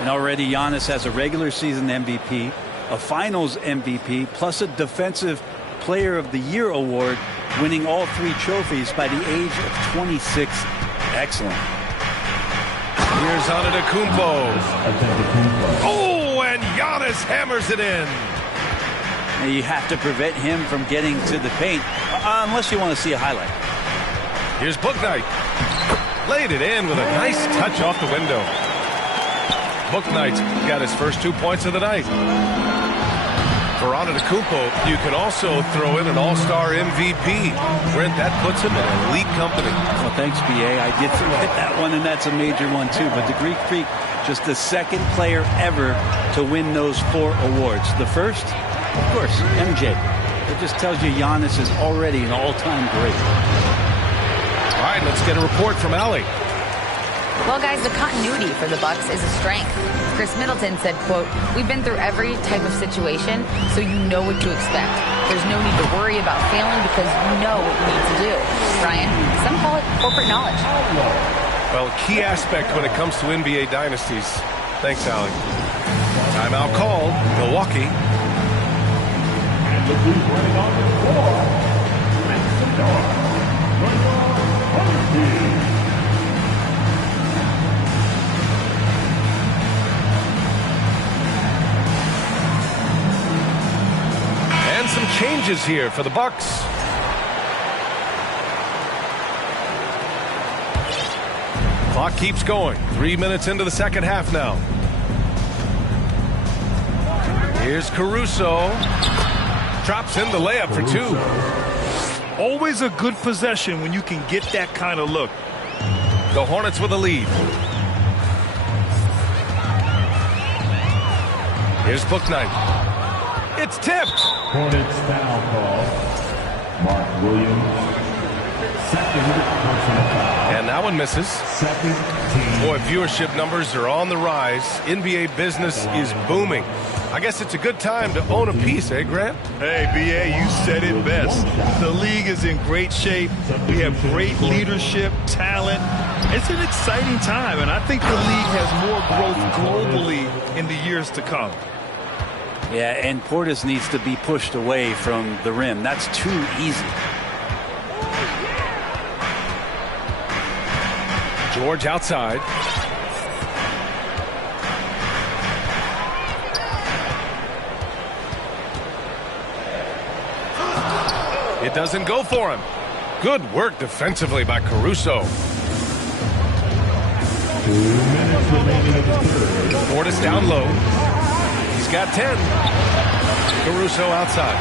And already Giannis has a regular season MVP, a finals MVP, plus a defensive player of the year award, winning all 3 trophies by the age of 26. Excellent. Here's Antetokounmpo. Oh, and Giannis hammers it in. Now you have to prevent him from getting to the paint, unless you want to see a highlight. Here's Bouknight. Laid it in with a nice touch off the window. Bouknight's got his first 2 points of the night. For Antetokounmpo, you can also throw in an all-star MVP. Brent, that puts him in elite company. Well, thanks, B.A. I did forget that one, and that's a major one, too. But the Greek Freak, just the second player ever to win those 4 awards. The first, of course, MJ. It just tells you Giannis is already an all-time great. All right, let's get a report from Allie. Well, guys, the continuity for the Bucks is a strength. Chris Middleton said, quote, "We've been through every type of situation, so you know what to expect. There's no need to worry about failing because you know what you need to do." Ryan, some call it corporate knowledge. Well, a key aspect when it comes to NBA dynasties. Thanks, Alec. Timeout called. Milwaukee. And the blue running on the floor, Maximilian Harden. And some changes here for the Bucks. Clock keeps going. 3 minutes into the second half now. Here's Caruso. Drops in the layup for two. Always a good possession when you can get that kind of look. The Hornets with a lead. Here's Bouknight. It's tipped. Hornets foul call. Mark Williams. Second personal foul. And that one misses. Second team. Boy, viewership numbers are on the rise. NBA business is booming. I guess it's a good time to own a piece, eh, Grant? Hey, B.A., you said it best. The league is in great shape. We have great leadership, talent. It's an exciting time, and I think the league has more growth globally in the years to come. Yeah, and Portis needs to be pushed away from the rim. That's too easy. George outside. It doesn't go for him. Good work defensively by Caruso. 2 minutes remaining in the third. Portis down low. He's got 10. Caruso outside.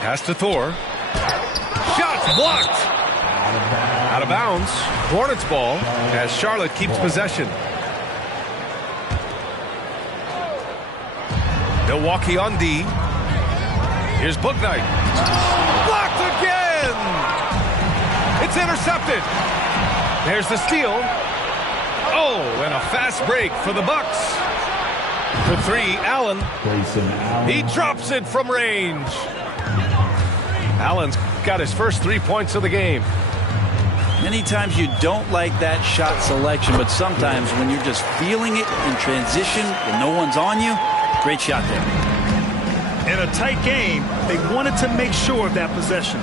Pass to Thor. Shots blocked. Out of bounds. Hornets ball as Charlotte keeps possession. Milwaukee on D. Here's Bouknight. Blocked again! It's intercepted. There's the steal. Oh, and a fast break for the Bucks. For three, Allen. Grayson Allen. He drops it from range. Allen's got his first 3 points of the game. Many times you don't like that shot selection, but sometimes when you're just feeling it in transition and no one's on you, great shot there. In a tight game, they wanted to make sure of that possession.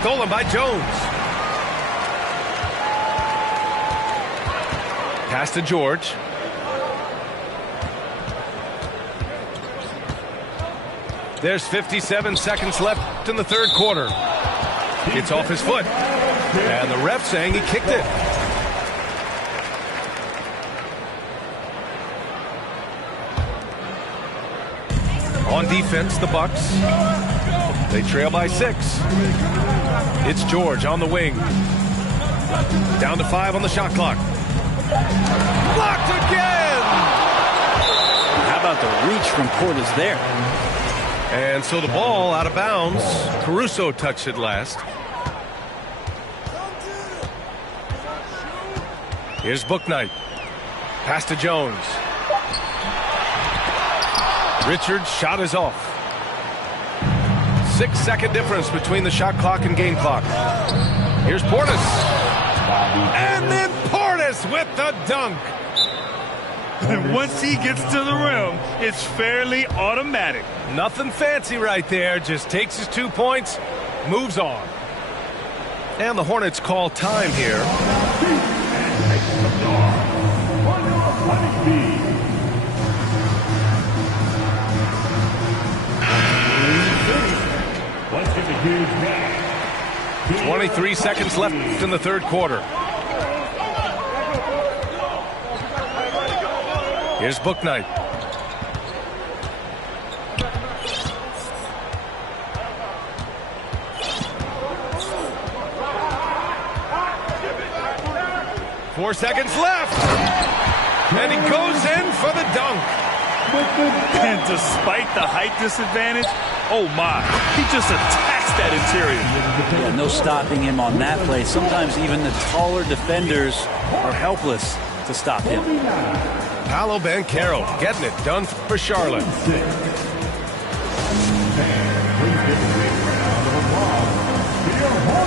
Stolen by Jones. Pass to George. There's 57 seconds left in the third quarter. It's off his foot. And the ref saying he kicked it. On defense, the Bucks. They trail by 6. It's George on the wing. Down to 5 on the shot clock. Blocked again! How about the reach from Portis there? And so the ball out of bounds. Caruso touched it last. Here's Bouknight. Pass to Jones. Richards' shot is off. 6-second difference between the shot clock and game clock. Here's Portis. And then Portis with the dunk. And once he gets to the rim, it's fairly automatic. Nothing fancy right there. Just takes his 2 points, moves on. And the Hornets call time here. Let's get the huge back. 23 seconds left in the third quarter. Here's Bouknight. "4 seconds left. And he goes in for the dunk. And despite the height disadvantage, oh my, he just attacks that interior. Yeah, no stopping him on that play. Sometimes even the taller defenders are helpless to stop him. Paolo Banchero getting it done for Charlotte.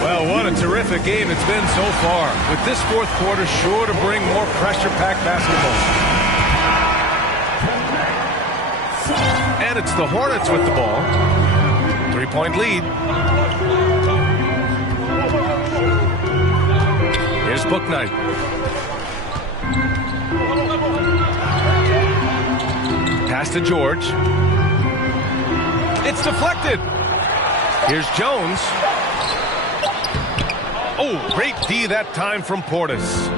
Well, what a terrific game it's been so far. With this fourth quarter sure to bring more pressure-packed basketball. And it's the Hornets with the ball. 3-point lead. Here's Bouknight. Pass to George. It's deflected. Here's Jones. Oh, great D that time from Portis.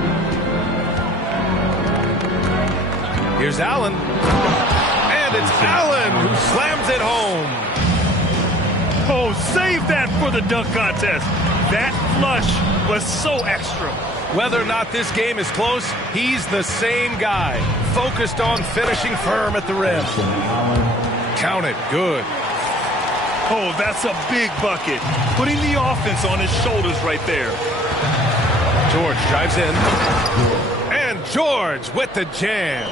Here's Allen. And it's Allen who slams it home. Oh, save that for the dunk contest. That flush was so extra. Whether or not this game is close, he's the same guy. Focused on finishing firm at the rim. Count it. Good. Oh, that's a big bucket. Putting the offense on his shoulders right there. George drives in. And George with the jam.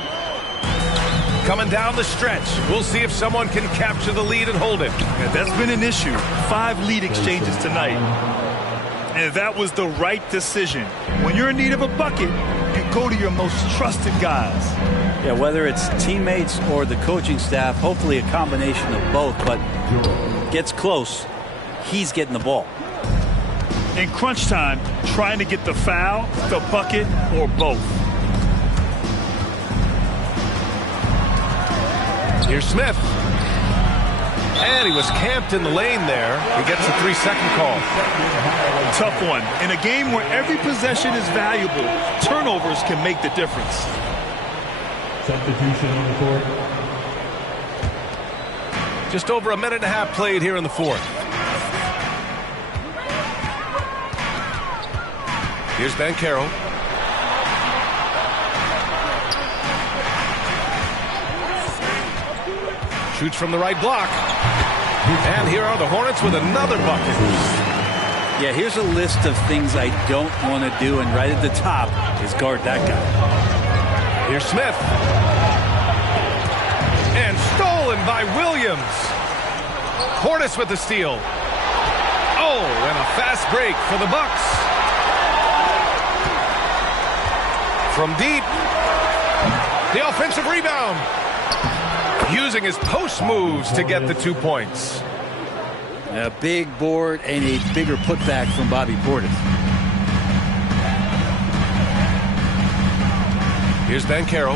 Coming down the stretch. We'll see if someone can capture the lead and hold it. Yeah, that's been an issue. 5 lead exchanges tonight. And that was the right decision. When you're in need of a bucket, you go to your most trusted guys. Yeah, whether it's teammates or the coaching staff, hopefully a combination of both, but gets close, he's getting the ball. In crunch time, trying to get the foul, the bucket, or both. Here's Smith. And he was camped in the lane there. He gets a 3-second call. Tough one. In a game where every possession is valuable, turnovers can make the difference. Substitution on the court. Just over a minute and a half played here in the fourth. Here's Banchero. Shoots from the right block. And here are the Hornets with another bucket. Yeah, here's a list of things I don't want to do, and right at the top is guard that guy. Here's Smith. And stolen by Williams. Portis with the steal. Oh, and a fast break for the Bucks. From deep. The offensive rebound. Using his post moves to get the 2 points. A big board and a bigger putback from Bobby Portis. Here's Banchero.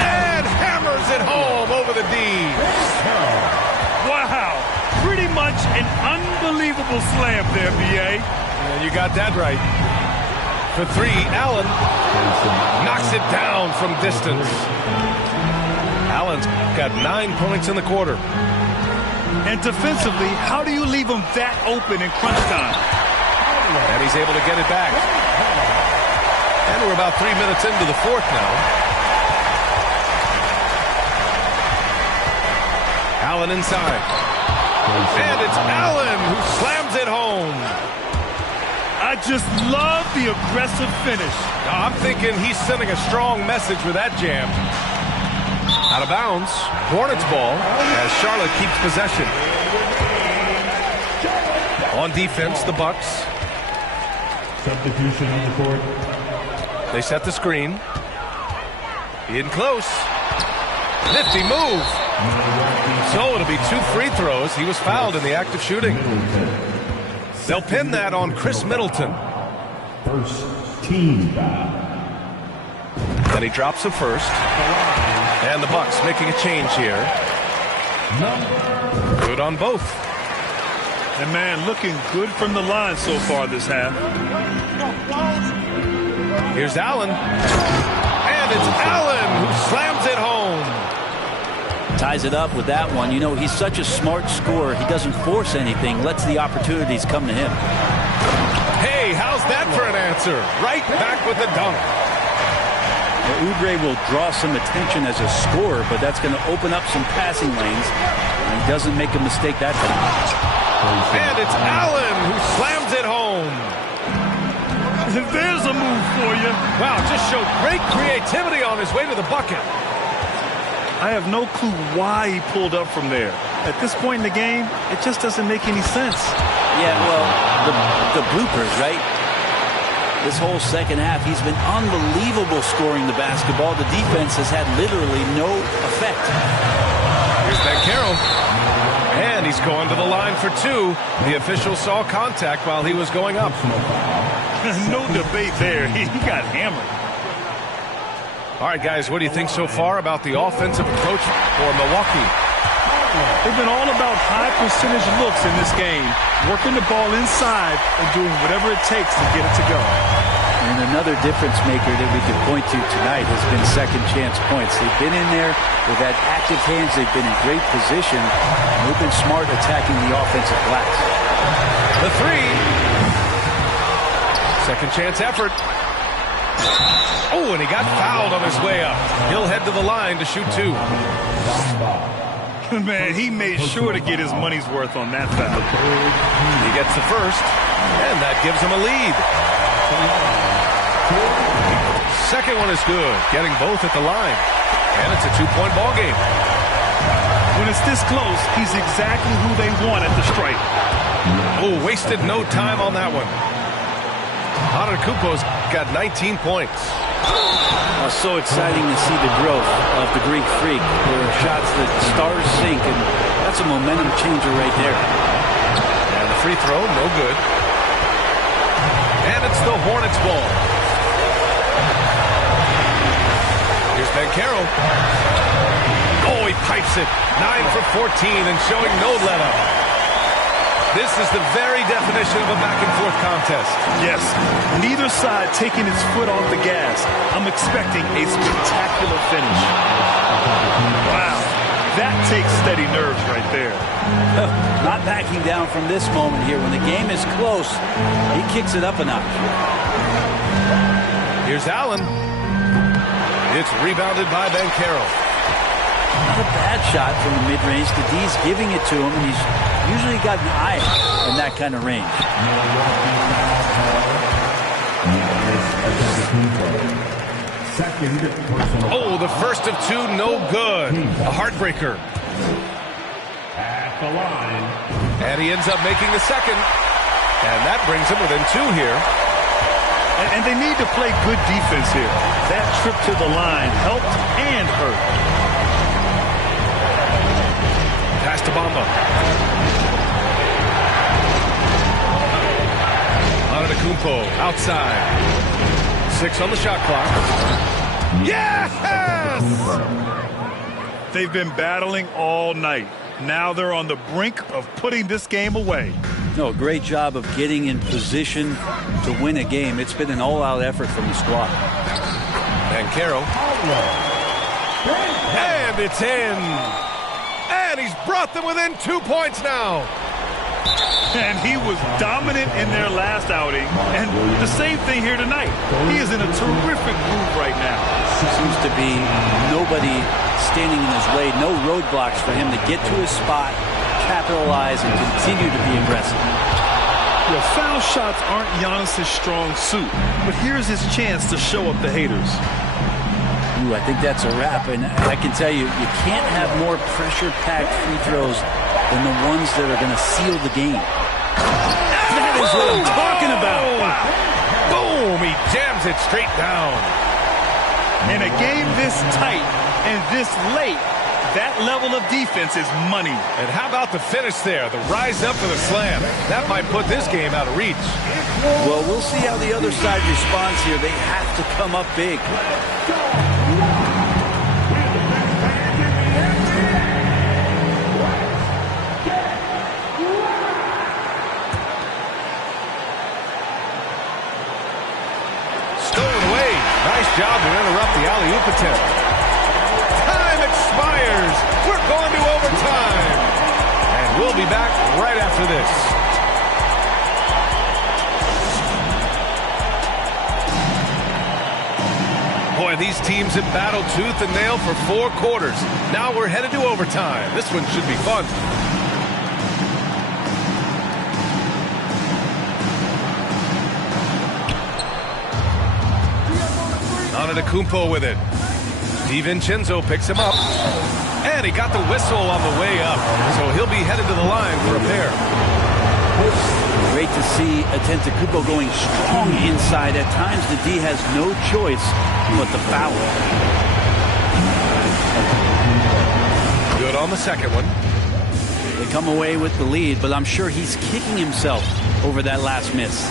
And hammers it home over the D. Wow. Pretty much an unbelievable slam there, B.A. And you got that right. For 3, Allen knocks it down from distance. Allen's got 9 points in the quarter. And defensively, how do you leave him that open in crunch time? And he's able to get it back. And we're about 3 minutes into the fourth now. Allen inside. And it's Allen who slams it home. I just love the aggressive finish. I'm thinking he's sending a strong message with that jam. Out of bounds. Hornets ball as Charlotte keeps possession. On defense, the Bucks. Substitution on the court. They set the screen. In close. Nifty move. So it'll be 2 free throws. He was fouled in the act of shooting. They'll pin that on Chris Middleton. First team foul. And he drops a first. And the Bucks making a change here. Good on both. And man, looking good from the line so far this half. Here's Allen. And it's Allen who slams it home. Ties it up with that one. You know, he's such a smart scorer. He doesn't force anything, lets the opportunities come to him. Hey, how's that for an answer? Right back with the dunk. Well, Oubre will draw some attention as a scorer, but that's going to open up some passing lanes. And he doesn't make a mistake that time. And it's Allen who slams it home. There's a move for you. Wow, just showed great creativity on his way to the bucket. I have no clue why he pulled up from there. At this point in the game, it just doesn't make any sense. Yeah, well, the bloopers, right? This whole second half, he's been unbelievable scoring the basketball. The defense has had literally no effect. Here's Banchero. And he's going to the line for two. The official saw contact while he was going up. No debate there. He got hammered. All right, guys, what do you think so far about the offensive approach for Milwaukee? They've been all about high percentage looks in this game, working the ball inside and doing whatever it takes to get it to go. And another difference maker that we could point to tonight has been second chance points. They've been in there, they've had active hands, they've been in great position, and they've been smart attacking the offensive glass. The three. Second chance effort. Oh, and he got fouled on his way up. He'll head to the line to shoot two. Man, he made sure to get his money's worth on that foul. He gets the first, and that gives him a lead. Second one is good, getting both at the line. And it's a two-point ball game. When it's this close, he's exactly who they want at the stripe. Oh, wasted no time on that one. Antetokounmpo's got 19 points. So exciting to see the growth of the Greek Freak. There are shots that stars sink, and that's a momentum changer right there. And the free throw, no good. And it's the Hornets ball. Here's Banchero. Oh, he pipes it. 9 for 14 and showing no let-up. This is the very definition of a back-and-forth contest. Yes, neither side taking its foot off the gas. I'm expecting a spectacular finish. Wow, that takes steady nerves right there. Not backing down from this moment here. When the game is close, he kicks it up a notch. Here's Allen. It's rebounded by Banchero. Not a bad shot from the mid-range. The D's giving it to him, and he's usually got an eye in that kind of range. Oh, the first of two, no good. A heartbreaker. At the line. And he ends up making the second. And that brings him within two here. And they need to play good defense here. That trip to the line helped and hurt. Pass to Bamba. Antetokounmpo outside. 6 on the shot clock. Yes! They've been battling all night. Now they're on the brink of putting this game away. No, great job of getting in position to win a game. It's been an all-out effort from the squad. Banchero. And it's in. And he's brought them within 2 points now. And he was dominant in their last outing. And the same thing here tonight. He is in a terrific groove right now. Seems to be nobody standing in his way. No roadblocks for him to get to his spot, capitalize, and continue to be aggressive. Well, foul shots aren't Giannis's strong suit. But here's his chance to show up the haters. Ooh, I think that's a wrap. And I can tell you, you can't have more pressure-packed free throws than the ones that are going to seal the game. That is what I'm talking about. Wow. Boom! He jams it straight down. In a game this tight and this late, that level of defense is money. And how about the finish there? The rise up for the slam. That might put this game out of reach. Well, we'll see how the other side responds here. They have to come up big. Nice job to interrupt the alley-oop attempt. Time expires. We're going to overtime. And we'll be back right after this. Boy, these teams have battled tooth and nail for 4 quarters. Now we're headed to overtime. This one should be fun. Antetokounmpo with it. DiVincenzo picks him up. And he got the whistle on the way up. So he'll be headed to the line for a pair. Great to see Antetokounmpo going strong inside. At times, the D has no choice but the foul. Good on the second one. They come away with the lead, but I'm sure he's kicking himself over that last miss.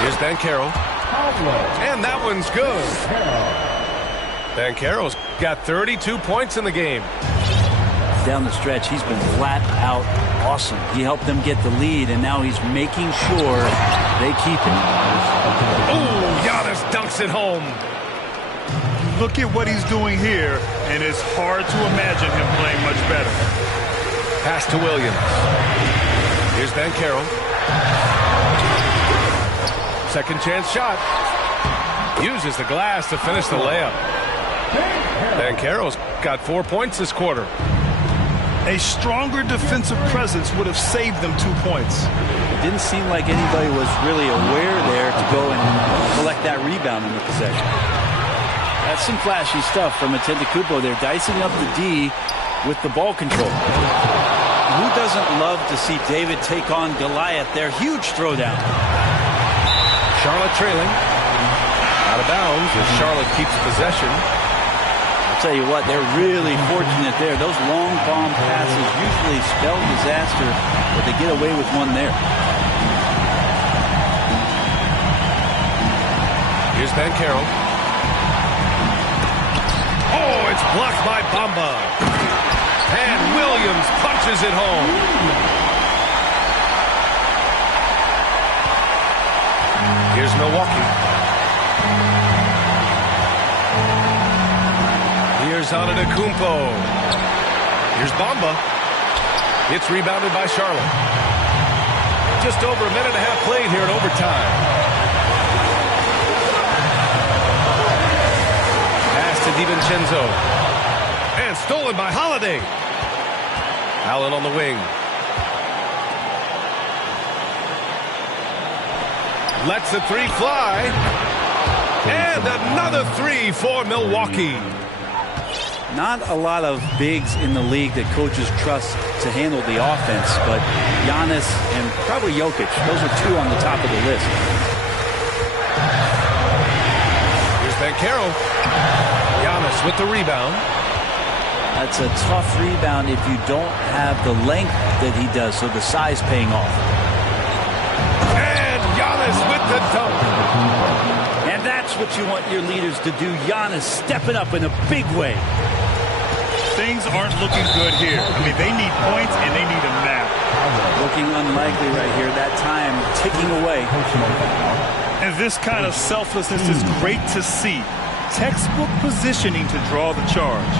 Here's Banchero. And that one's good. Banchero's got 32 points in the game. Down the stretch, he's been flat out awesome. He helped them get the lead, and now he's making sure they keep it. Oh, Giannis dunks it home. Look at what he's doing here, and it's hard to imagine him playing much better. Pass to Williams. Here's Banchero. Second chance shot. Uses the glass to finish the layup. Banchero's got 4 points this quarter. A stronger defensive presence would have saved them 2 points. It didn't seem like anybody was really aware there to go and collect that rebound in the possession. That's some flashy stuff from Antetokounmpo. They're dicing up the D with the ball control. Who doesn't love to see David take on Goliath? Their huge throwdown. Charlotte trailing. Out of bounds as Charlotte keeps possession. I'll tell you what, they're really fortunate there. Those long bomb passes usually spell disaster, but they get away with one there. Here's Banchero. Oh, it's blocked by Bamba. And Williams punches it home. Here's Milwaukee. Here's Antetokounmpo. Here's Bamba. It's rebounded by Charlotte. Just over a minute and a half played here in overtime. Pass to DiVincenzo. And stolen by Holiday. Allen on the wing. Lets the three fly. And another three for Milwaukee. Not a lot of bigs in the league that coaches trust to handle the offense, but Giannis and probably Jokic, those are two on the top of the list. Here's Banchero. Giannis with the rebound. That's a tough rebound if you don't have the length that he does, so the size paying off. And Giannis with the dunk. And that's what you want your leaders to do. Giannis stepping up in a big way. Things aren't looking good here. I mean, they need points and they need a nap. Looking unlikely right here. That time ticking away. And this kind of selflessness is great to see. Textbook positioning to draw the charge.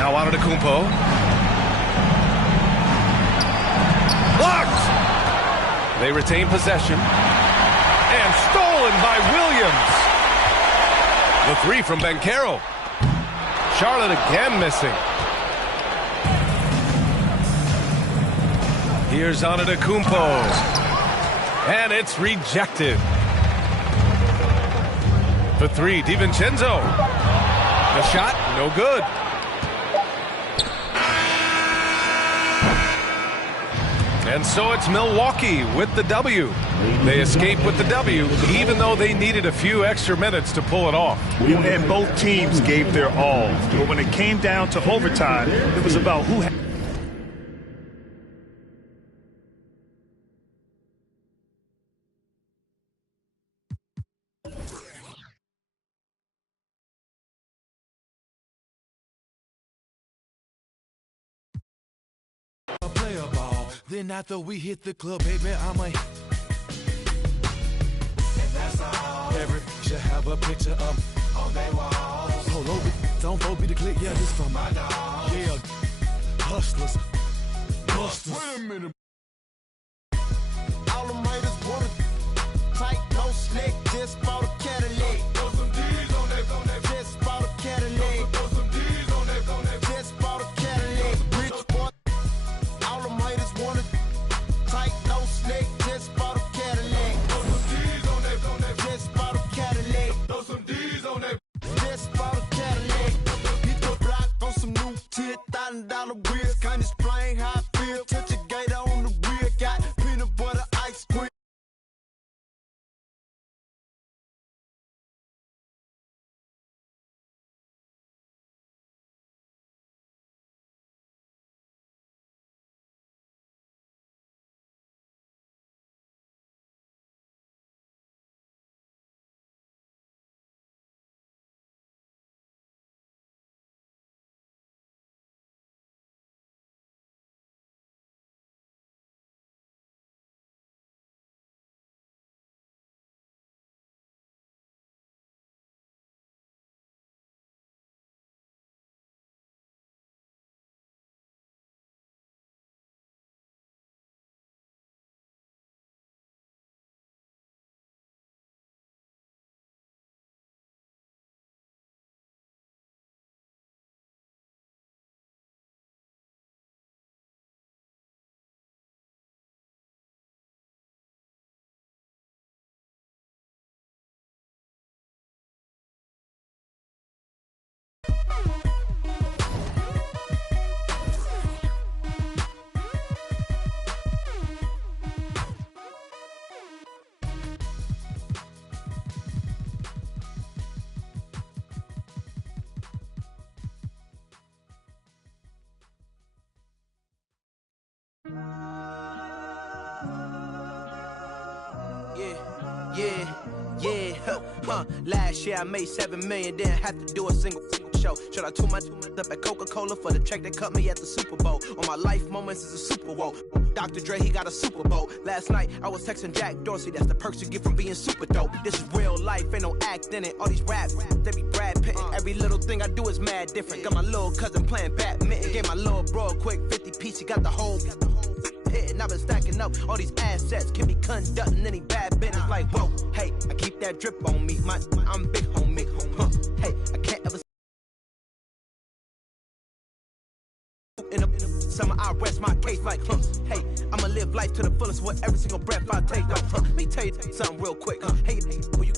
Now Antetokounmpo. Blocked! They retain possession. And stolen by Williams. The three from Banchero. Charlotte again missing. Here's Antetokounmpo. And it's rejected. The three, DiVincenzo. The shot, no good. And so it's Milwaukee with the W. They escape with the W, even though they needed a few extra minutes to pull it off. And both teams gave their all. But when it came down to overtime, it was about who had... Then after we hit the club, baby, I'm a... That's all. Every should have a picture of on they walls. Polo, don't go be the click, yeah, this from my dog. Yeah, hustlers, busters. Wait a minute. Last year I made $7 million, didn't have to do a single show. Should I tune my up at Coca-Cola for the check that cut me at the Super Bowl? On my life moments is a Super Bowl. Dr. Dre, he got a Super Bowl. Last night I was texting Jack Dorsey, that's the perks you get from being super dope. This is real life, ain't no act in it. All these raps, they be Brad Pitt. Every little thing I do is mad different. Got my little cousin playing badminton. Gave my little bro a quick 50 piece, he got the whole and I've been stacking up all these assets, can be conducting any bad business. Like, whoa, hey, I keep that drip on me. I'm big homie. Hey, I can't ever. In the summer, I rest my case like, hey, I'ma live life to the fullest with every single breath I take. Let me tell you something real quick. Hey, when you